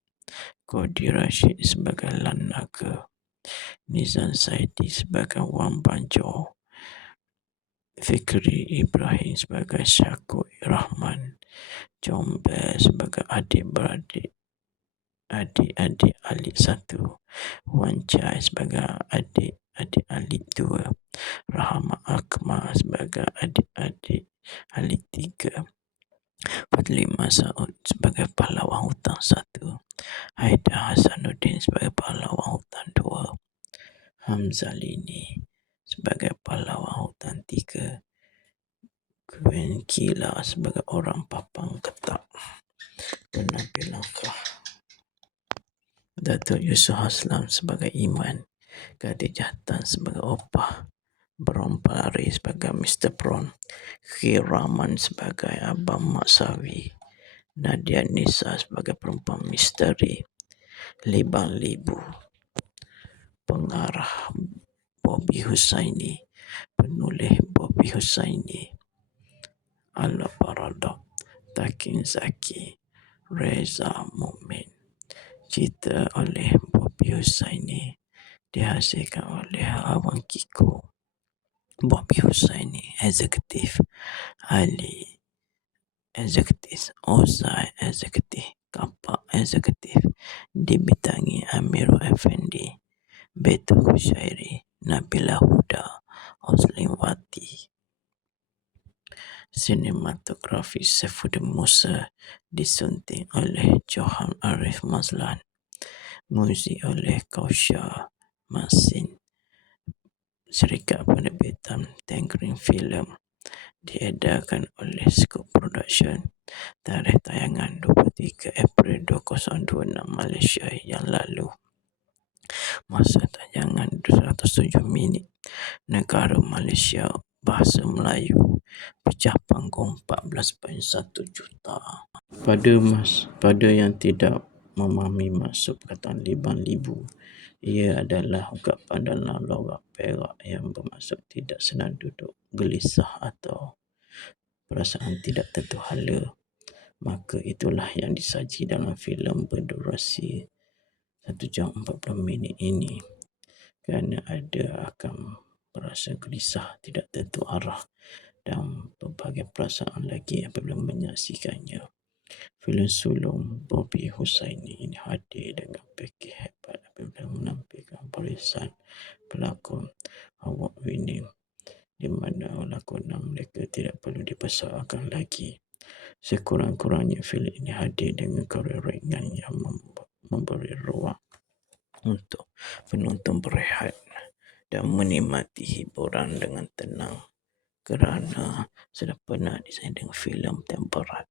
Kodi Rashid sebagai Lan Naga, Nizam Saidi sebagai Wang Banjo, Fikri Ibrahim sebagai Syakur Rahman, John Bear sebagai adik-beradik Alik 1, Wan Chai sebagai adik-adik Alik 2, Rahmat Akmal sebagai adik-adik Alik 3, Fadli Masaud sebagai pahlawan hutang 1, Haidar Hasanuddin sebagai pahlawan hutang 2, Hamzah Lini sebagai pahlawan hutang 3, Gwen Kila sebagai orang papang ketak, dan Nabil Langkah. Datuk Yusuf Haslam sebagai Iman, Gadis Jantan sebagai Opah, Bron Pari sebagai Mr. Pron, Khiraman sebagai Abang Mak Sawi, Nadia Nisa sebagai perempuan misteri. Libang Libu. Pengarah Bobby Husaini, penulis Bobby Husaini, Ala Baradok, Takin Zaki, Reza Mukmin. Cerita oleh Bobby Husaini, dihasilkan oleh Abang Kiko. Bobby Husaini eksekutif, Ali eksekutif, Ozai eksekutif, Kapak eksekutif. Dibintangi Amirul Effendi, Beto Kushairi, Nabila Huda, Azlin Wati. Sinematografi Saifuddin Musa, disunting oleh Johan Arif Mazlan. Muzik oleh Kaushal Masin. Syarikat penerbitan Tangerine Film. Diedarkan oleh Scoop Production. Tarikh tayangan 23 April 2026 Malaysia yang lalu. Masa tayangan 207 minit. negara Malaysia, bahasa Melayu, pecah panggung 14.1 juta. Pada yang tidak memahami maksud perkataan libang libu, ia adalah ungkapan dalam logat Perak yang bermaksud tidak senang duduk, gelisah atau perasaan tidak tentu hala. Maka itulah yang disaji dalam filem berdurasi 1 jam 40 minit ini. Kerana ada akan merasa gelisah, tidak tentu arah dan berbagai perasaan lagi apabila menyaksikannya. Filem sulung Bobby Husaini ini hadir dengan pakej hebat apabila menampilkan barisan pelakon award winning di mana lakonan mereka tidak perlu dibesarkan lagi. Sekurang-kurangnya filem ini hadir dengan karya ringan yang memberi ruang untuk penonton berehat dan menikmati hiburan dengan tenang, kerana sudah pernah disayang dengan filem yang berat,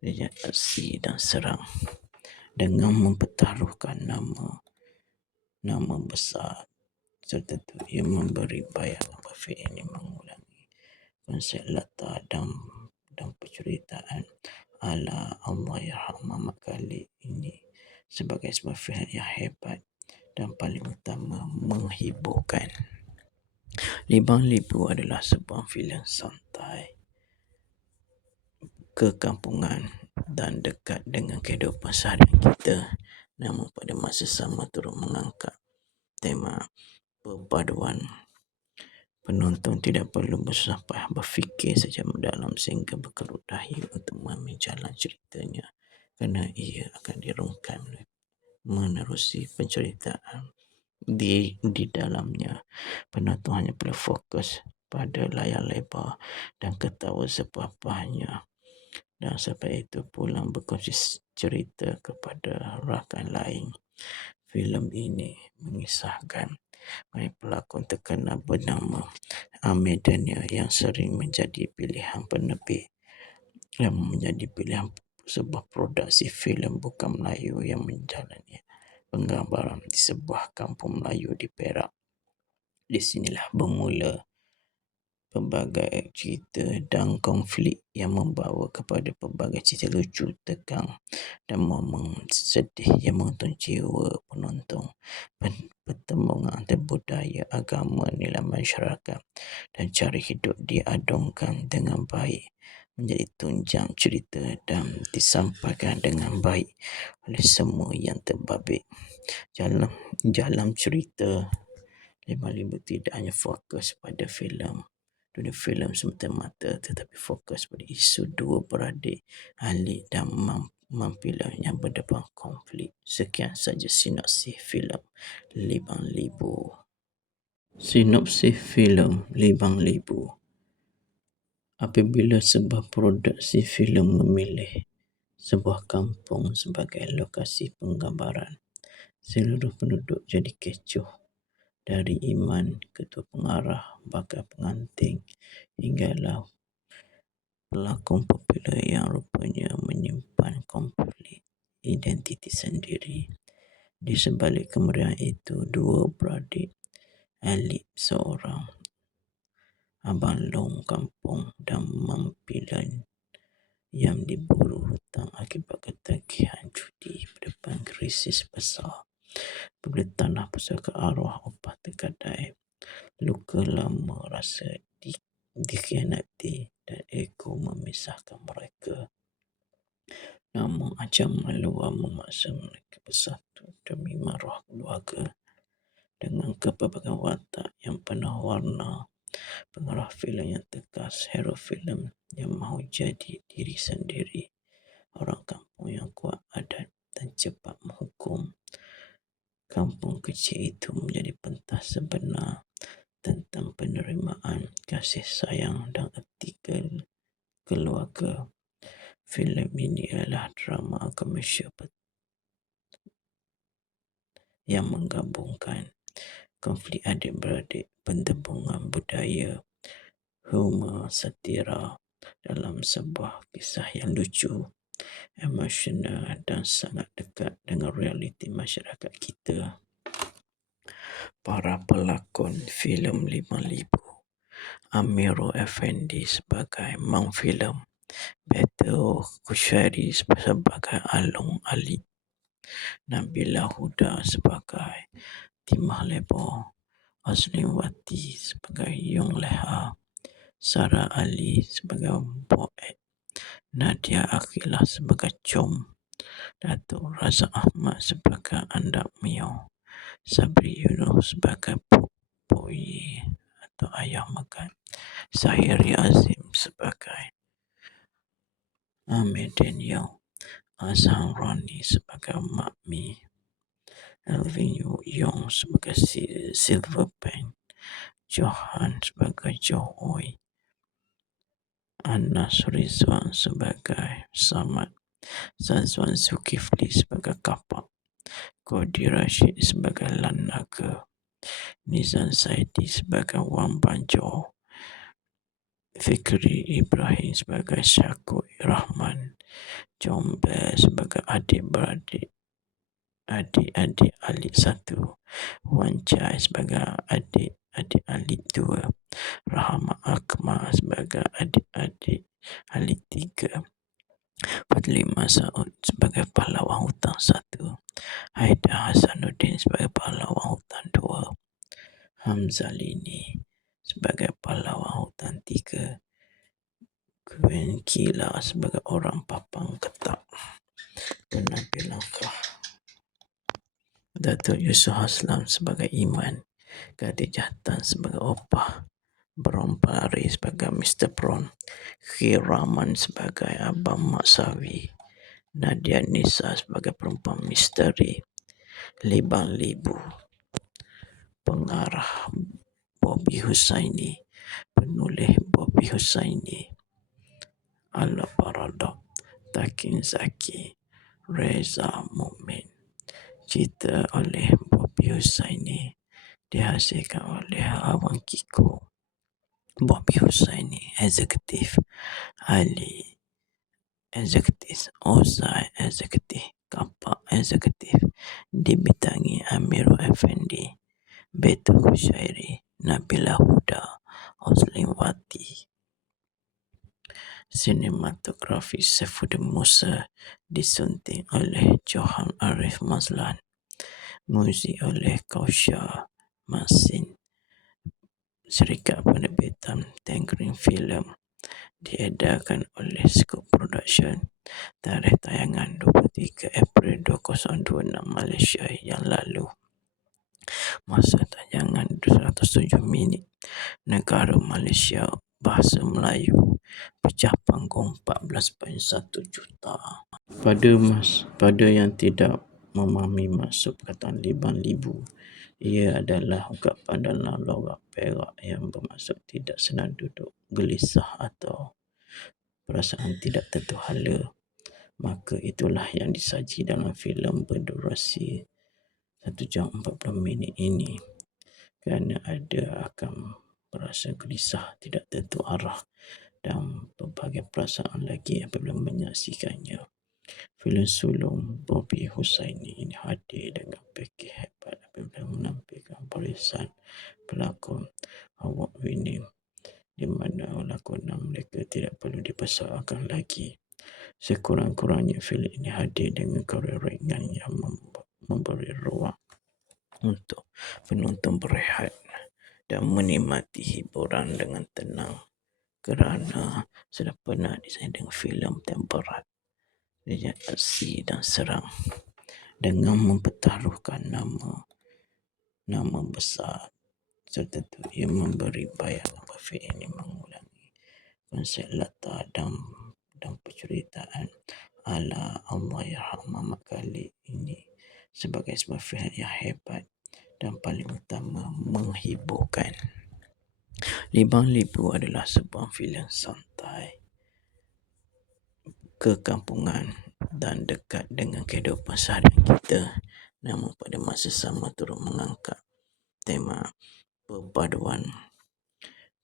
dengan aksi dan serang, dengan mempertaruhkan nama besar tertentu. Ia memberi bayangan bahawa filem ini mengulangi konsep latar dan penceritaan ala Allahyarham Muhammad Khalid ini sebagai sebuah filem yang hebat dan paling utama menghiburkan. Libang Libu adalah sebuah filem santai, kekampungan dan dekat dengan kehidupan seharian kita, namun pada masa sama turut mengangkat tema perpaduan. Penonton tidak perlu bersusah payah berfikir secara mendalam sehingga berkerut dahi untuk memahami jalan ceritanya, kerana ia akan dirungkai menerusi penceritaan di dalamnya. Penonton hanya perlu fokus pada layar lebar dan ketawa sepuas-puasnya, dan sampai itu pulang berkongsi cerita kepada rakan lain. Filem ini mengisahkan pelakon terkenal bernama Amir Daniel yang sering menjadi pilihan penerbit yang menjadi pilihan sebuah produksi filem bukan Melayu yang menjalani penggambaran di sebuah kampung Melayu di Perak. Di sinilah bermula pelbagai cerita dan konflik yang membawa kepada pelbagai cerita lucu, tegang dan momen sedih yang menonton jiwa penonton. Pertemuan antara budaya, agama, nilai masyarakat dan cara hidup diadungkan dengan baik menjadi tunjang cerita dan disampaikan dengan baik oleh semua yang terbabit. Dalam cerita, Libang Libu tidak hanya fokus pada dunia filem semata-mata, tetapi fokus pada isu dua beradik Alik dan Mampilah yang berdepan konflik. Sekian saja sinopsis filem Libang Libu. Sinopsis filem Libang Libu. Apabila sebuah produksi filem memilih sebuah kampung sebagai lokasi penggambaran, seluruh penduduk jadi kecoh. Dari Iman, ketua pengarah, bakal pengantin, hinggalah pelakon popular yang rupanya menyimpan konflik identiti sendiri. Di sebalik kemeriahan itu, dua beradik Alik, seorang abang long kampung, dan Mampilan yang diburu hutang akibat ketagihan judi berdepan krisis besar. Apabila tanah pusaka arwah opah tergadai, luka lama rasa dikhianati dan ego memisahkan mereka. Namun ancaman luar memaksa mereka bersatu demi maruah keluarga. Dengan kepelbagaian watak yang penuh warna, pengarah filem yang tegas, hero filem yang mahu jadi diri sendiri, orang kampung yang kuat adat dan cepat menghukum. Kampung kecil itu menjadi pentas sebenar tentang penerimaan, kasih sayang dan etika keluarga. Filem ini adalah drama komersial yang menggabungkan konflik adik-beradik, pentembungan budaya, humor, satira dalam sebuah kisah yang lucu, emosional dan sangat dekat dengan realiti masyarakat kita. para pelakon filem Lima Libu. Amirul Effendi sebagai Mang Filem, Beto Kushairi sebagai Along Ali, Nabila Huda sebagai Timah Lebo, Wati sebagai Yong Leha, Sarah Ali sebagai Boek, Nadia Akhilah sebagai Com, Datuk Razak Ahmad sebagai Andak Mio, Sabri Yunus sebagai Poi atau Ayah Makan, Zahiri Azim sebagai Ahmed Daniel, Azhar Rani sebagai Mak Mi, Elvin Yong sebagai Silver Pen, Johan sebagai Jo Oi, Anas Rizwan sebagai Samad, Zazwan Zulkifli sebagai Kapak, Kodi Rashid sebagai Lan Naga, Nizam Saidi sebagai Wang Banjo, Fikri Ibrahim sebagai Syakul Rahman, Jombe sebagai adik-beradik adik-adik alik 1, Wan Chai sebagai adik-adik alik 2, Rahmat Akmal sebagai adik-adik alik 3, Fadli Masaud sebagai pahlawan hutang 1, Haidar Hasanuddin sebagai pahlawan hutang 2, Hamzah Lini sebagai pahlawan hutan 3, Gwen Kila sebagai orang papang ketak, penampilan Kah, Datuk Yusof Haslam sebagai Iman, Khadijah Tan sebagai Opah, Bron Pari sebagai Mr. Prawn, Khiraman sebagai Abang Mak Sawi, Nadia Nisa sebagai perempuan misteri, Libang Libu, pengarah Bobby Husaini, penulis Bobby Husaini, Ala Paradok, Takin Zaki, Reza Mumin, cerita oleh Bobby Husaini, dihasilkan oleh Abang Kiko, Bobby Husaini Eksekutif, Ali Eksekutif, Ozai Eksekutif, Kapak Eksekutif, dibintangi Amirul Effendi, Beto Kushairi, Nabila Huda, Oslim Wati. Sinematografi Saifuddin Musa, disunting oleh Johan Arif Mazlan, muzik oleh Kausha Masin, Syarikat Penerbitan Tangerine Film, diedarkan oleh Scoop Production, tarikh tayangan 23 April 2026 Malaysia yang lalu, masa tayangan 207 minit, negara Malaysia, bahasa Melayu, pecah panggung 14.1 juta. Pada yang tidak memahami maksud perkataan Libang Libu, ia adalah ungkapan dalam logat Perak yang bermaksud tidak senang duduk, gelisah atau perasaan tidak tentu hala. Maka itulah yang disaji dalam filem berdurasi 1 jam 40 minit ini. Kerana ada akan berasa gelisah, tidak tentu arah dan berbagai perasaan lagi apabila menyaksikannya. Filem sulung Bobby Husaini ini hadir dengan pakej hebat apabila menampilkan barisan pelakon award winning, di mana lakonan mereka tidak perlu dibesarkan lagi. Sekurang-kurangnya filem ini hadir dengan karya ringan yang memberi ruang untuk penonton berehat dan menikmati hiburan dengan tenang, kerana sudah pernah disayang dengan filem yang berat, aksi dan serang, dengan mempertaruhkan nama besar serta ia memberi bayangan bahawa filem ini mengulangi konsep latar dan penceritaan ala Allahyarham Muhammad Khalid ini sebagai sebuah filem yang hebat dan paling utama menghiburkan. Libang Libu adalah sebuah filem santai, kekampungan dan dekat dengan kehidupan seharian kita, namun pada masa sama turut mengangkat tema perpaduan.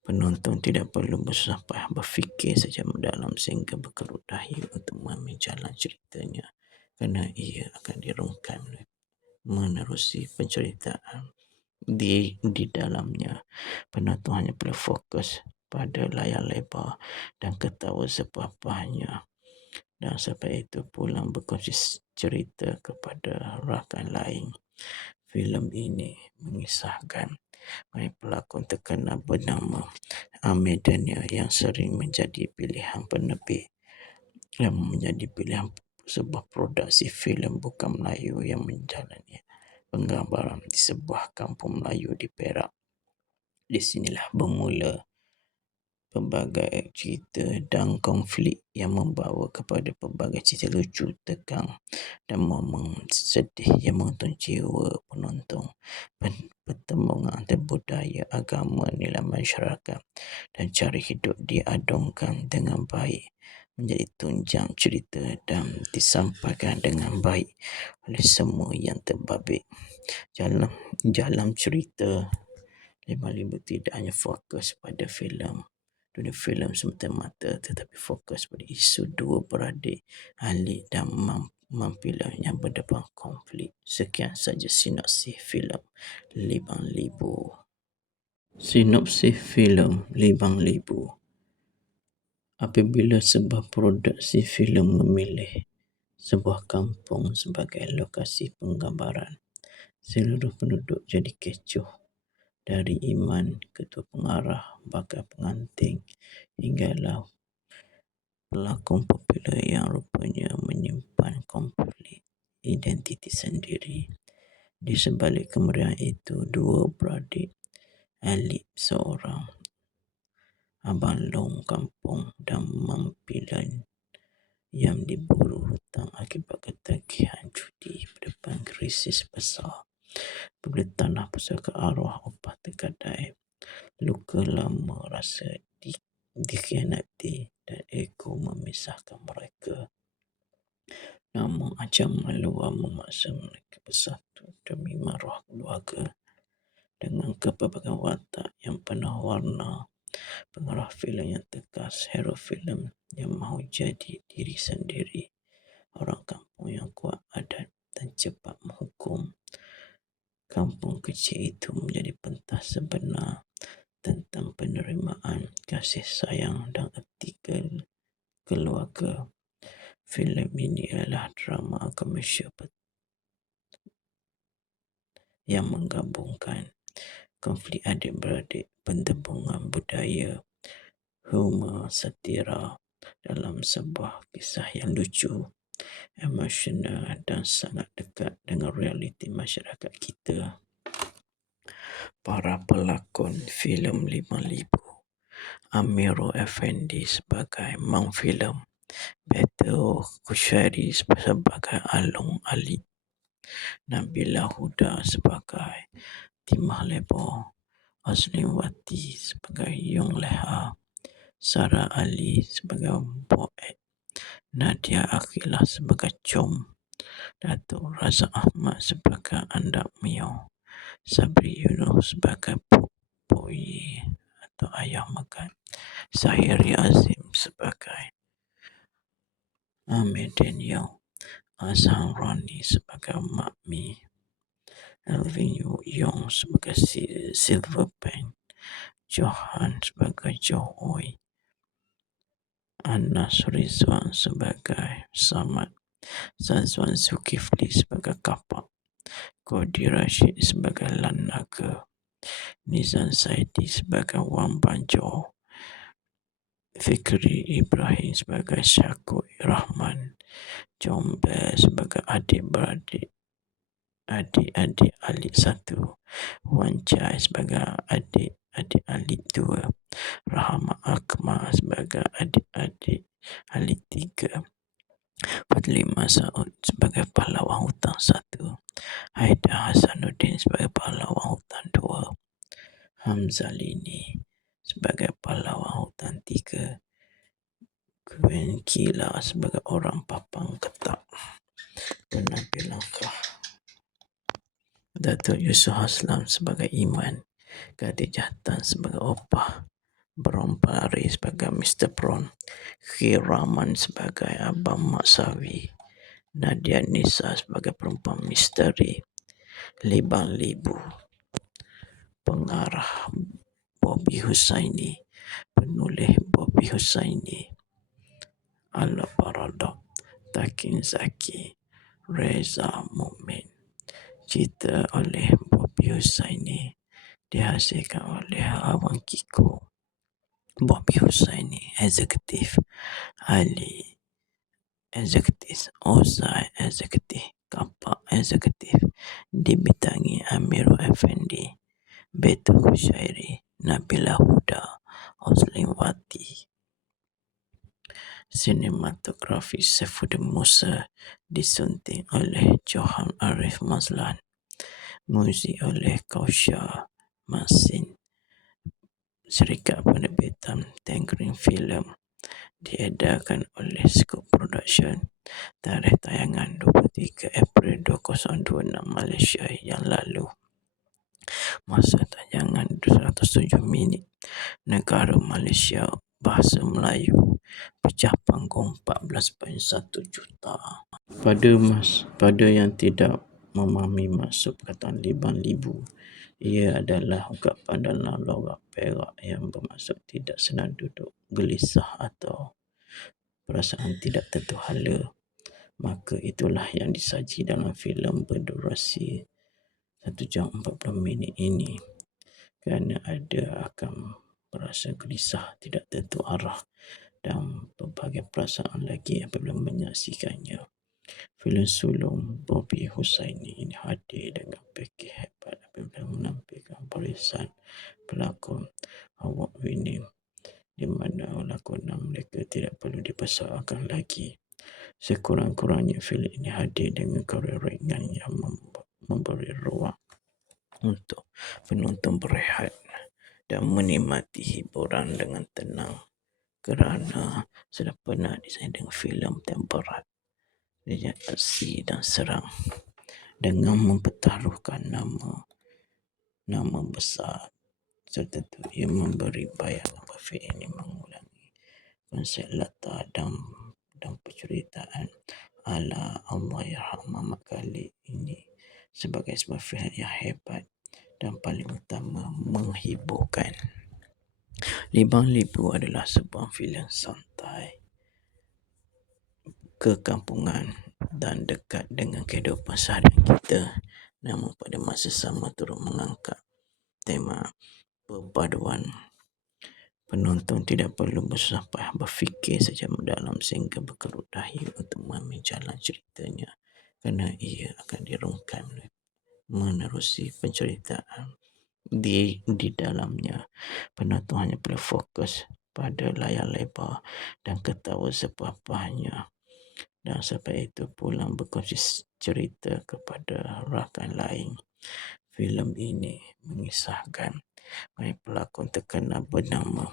Penonton tidak perlu bersusah payah berfikir secara mendalam sehingga berkerut dahi untuk memahami jalan ceritanya, kerana ia akan dirungkai menerusi penceritaan di dalamnya penonton hanya perlu fokus pada layar lebar dan ketawa sepuas-puasnya, dan sampai itu pulang berkongsi cerita kepada rakan lain. Filem ini mengisahkan mengenai pelakon terkenal bernama Amir Daniel yang sering menjadi pilihan penerbit yang menjadi pilihan sebuah produksi filem bukan Melayu yang menjalani penggambaran di sebuah kampung Melayu di Perak. Di sinilah bermula pelbagai cerita dan konflik yang membawa kepada pelbagai cerita lucu, tegang dan momen sedih yang menonton jiwa penonton. Pertembungan antara budaya, agama, nilai masyarakat dan cara hidup diadungkan dengan baik menjadi tunjang cerita dan disampaikan dengan baik oleh semua yang terbabit. Dalam cerita Lima Libu tidak hanya fokus pada dunia filem semata-mata, tetapi fokus pada isu dua beradik Alik dan Mampilan yang berdepan konflik. Sekian saja sinopsis filem Libang Libu. Sinopsis filem Libang Libu. Apabila sebuah produksi filem memilih sebuah kampung sebagai lokasi penggambaran, seluruh penduduk jadi kecoh. Dari Iman, ketua pengarah, bakal pengantin, hinggalah pelakon popular yang rupanya menyimpan konflik identiti sendiri. Di sebalik kemeriahan itu, dua beradik Alik seorang, Abang Long kampung dan Mampilan yang diburu hutang akibat ketagihan judi berdepan krisis besar. Bila tanah pusaka arwah opah tergadai, luka lama rasa dikhianati dan ego memisahkan mereka. Namun ancaman luar memaksa mereka bersatu demi maruah keluarga. Dengan kepelbagaian watak yang penuh warna, pengarah filem yang tegas, hero filem yang mahu jadi diri sendiri, orang kampung yang kuat adat dan cepat menghukum. Kampung kecil itu menjadi pentas sebenar tentang penerimaan, kasih sayang dan erti keluarga. Filem ini adalah drama komersial yang menggabungkan konflik adik-beradik, penggabungan budaya, humor, satira dalam sebuah kisah yang lucu, emosional dan sangat dekat dengan realiti masyarakat kita. Para pelakon filem Lima Libu: Amirul Effendi sebagai Mang Filem, Beto Kushairi sebagai Along Ali, Nabila Huda sebagai Timah Lebo, Azliwati sebagai Yung Leha, Sarah Ali sebagai Boet, Nadia Akhilah sebagai Com, Datuk Razak Ahmad sebagai Andak Mio, Sabri Yunus sebagai Boyi atau Ayah Makan, Zahiri Azim sebagai Amir Daniel, Azhan Rani sebagai Mak Mi, Elvin Yong sebagai Silver Pen, Johan sebagai Jo Oi, Anas Rizwan sebagai Samad, Zazwan Zulkifli sebagai Kapak, Kodi Rashid sebagai Lan Naga, Nizam Saidi sebagai Wang Banjo, Fikri Ibrahim sebagai Syakul Rahman, John Bear sebagai adik-beradik Alik 1, Wan Chai sebagai adik-adik Alik 2, Rahmat Akmal sebagai adik-adik Alik 3, Fadli Masaud sebagai pahlawan hutang 1, Haidar Hasanuddin sebagai pahlawan hutang 2, Hamzalini sebagai pahlawan hutang 3, Gwen Kila sebagai orang papang ketak. Penampilan Datuk Yusof Haslam sebagai Iman, Khadijah Tan sebagai Opah, Bron Pari sebagai Mr. Pron, Khiraman sebagai Abang Mak Sawi, Nadia Nisa sebagai perempuan misteri. Libang Libu. pengarah Bobby Husaini, penulis Bobby Husaini, Al-Baradok, Takin Zaki, Reza Mumin. Cerita oleh Bobby Husaini, dihasilkan oleh Abang Kiko. Bobby Husaini Eksekutif, Ali Eksekutif, Ozai Eksekutif, Kapak Eksekutif, dibintangi Amirul Effendi, Betul Husyairi, Nabila Huda, Oslim Wati. Sinematografi Saifuddin Musa, disunting oleh Johan Arif Mazlan. Muzik oleh Kausya Masin. Syarikat Penerbitan Tangerine Film, diedarkan oleh Scoop Production. Tarikh tayangan 23 April 2026 Malaysia yang lalu. Masa tayangan 207 minit. Negara Malaysia, bahasa Melayu, pecah panggung 14.1 juta. Pada yang tidak memahami maksud perkataan liban libu, ia adalah ungkapan dalam logat Perak yang bermaksud tidak senang duduk, gelisah atau perasaan tidak tentu hala. Maka itulah yang disaji dalam filem berdurasi 1 jam 40 minit ini. Kerana ada akan berasa gelisah, tidak tentu arah dan berbagai perasaan lagi apabila menyaksikannya. Filem sulung Bobby Husaini ini hadir dengan pakej hebat apabila menampilkan barisan pelakon award-winning, di mana lakonan mereka tidak perlu dibesarkan lagi. Sekurang-kurangnya filem ini hadir dengan karya ringan yang memberi ruang untuk penonton berehat dan menikmati hiburan dengan tenang, kerana sudah pernah disayang dengan filem yang berat, dengan aksi dan serang, dengan mempertaruhkan nama besar tertentu. Ia memberi bayangan bahawa filem ini mengulangi konsep latar dan penceritaan ala Allahyarham Muhammad Khalid ini sebagai sebuah filem yang hebat dan paling utama menghiburkan. Libang Libu adalah sebuah filem santai, kekampungan dan dekat dengan kehidupan seharian kita, namun pada masa sama turut mengangkat tema perpaduan. Penonton tidak perlu bersusah payah berfikir saja mendalam sehingga berkerut dahi untuk memahami jalan ceritanya, kerana ia akan dirungkai menerusi penceritaan di dalamnya. Penonton hanya perlu fokus pada layar lebar dan ketawa sepuas-puasnya, dan sampai itu pulang berkongsi cerita kepada rakan lain. Filem ini mengisahkan pelakon terkenal bernama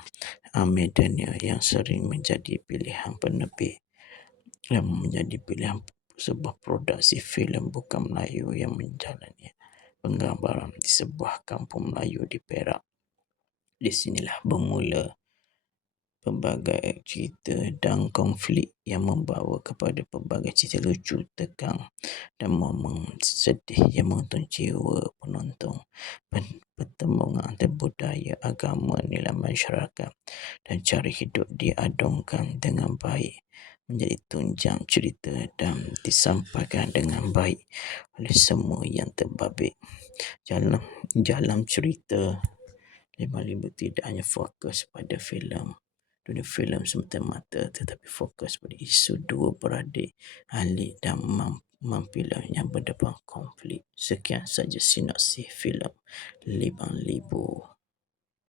Amir Daniel yang sering menjadi pilihan penerbit yang menjadi pilihan sebuah produksi filem bukan Melayu yang menjalani penggambaran di sebuah kampung Melayu di Perak. Di sinilah bermula pelbagai cerita dan konflik yang membawa kepada pelbagai cerita lucu, tegang dan momen sedih yang menonton jiwa penonton. Pertemuan antara budaya, agama, nilai masyarakat dan cara hidup diadungkan dengan baik menjadi tunjang cerita dan disampaikan dengan baik oleh semua yang terbabit. Dalam cerita Libang Libu tidak hanya fokus pada dunia filem semata-mata, tetapi fokus pada isu dua beradik Ali dan Mampilah yang berdepan konflik. Sekian saja sinopsis filem Libang Libu.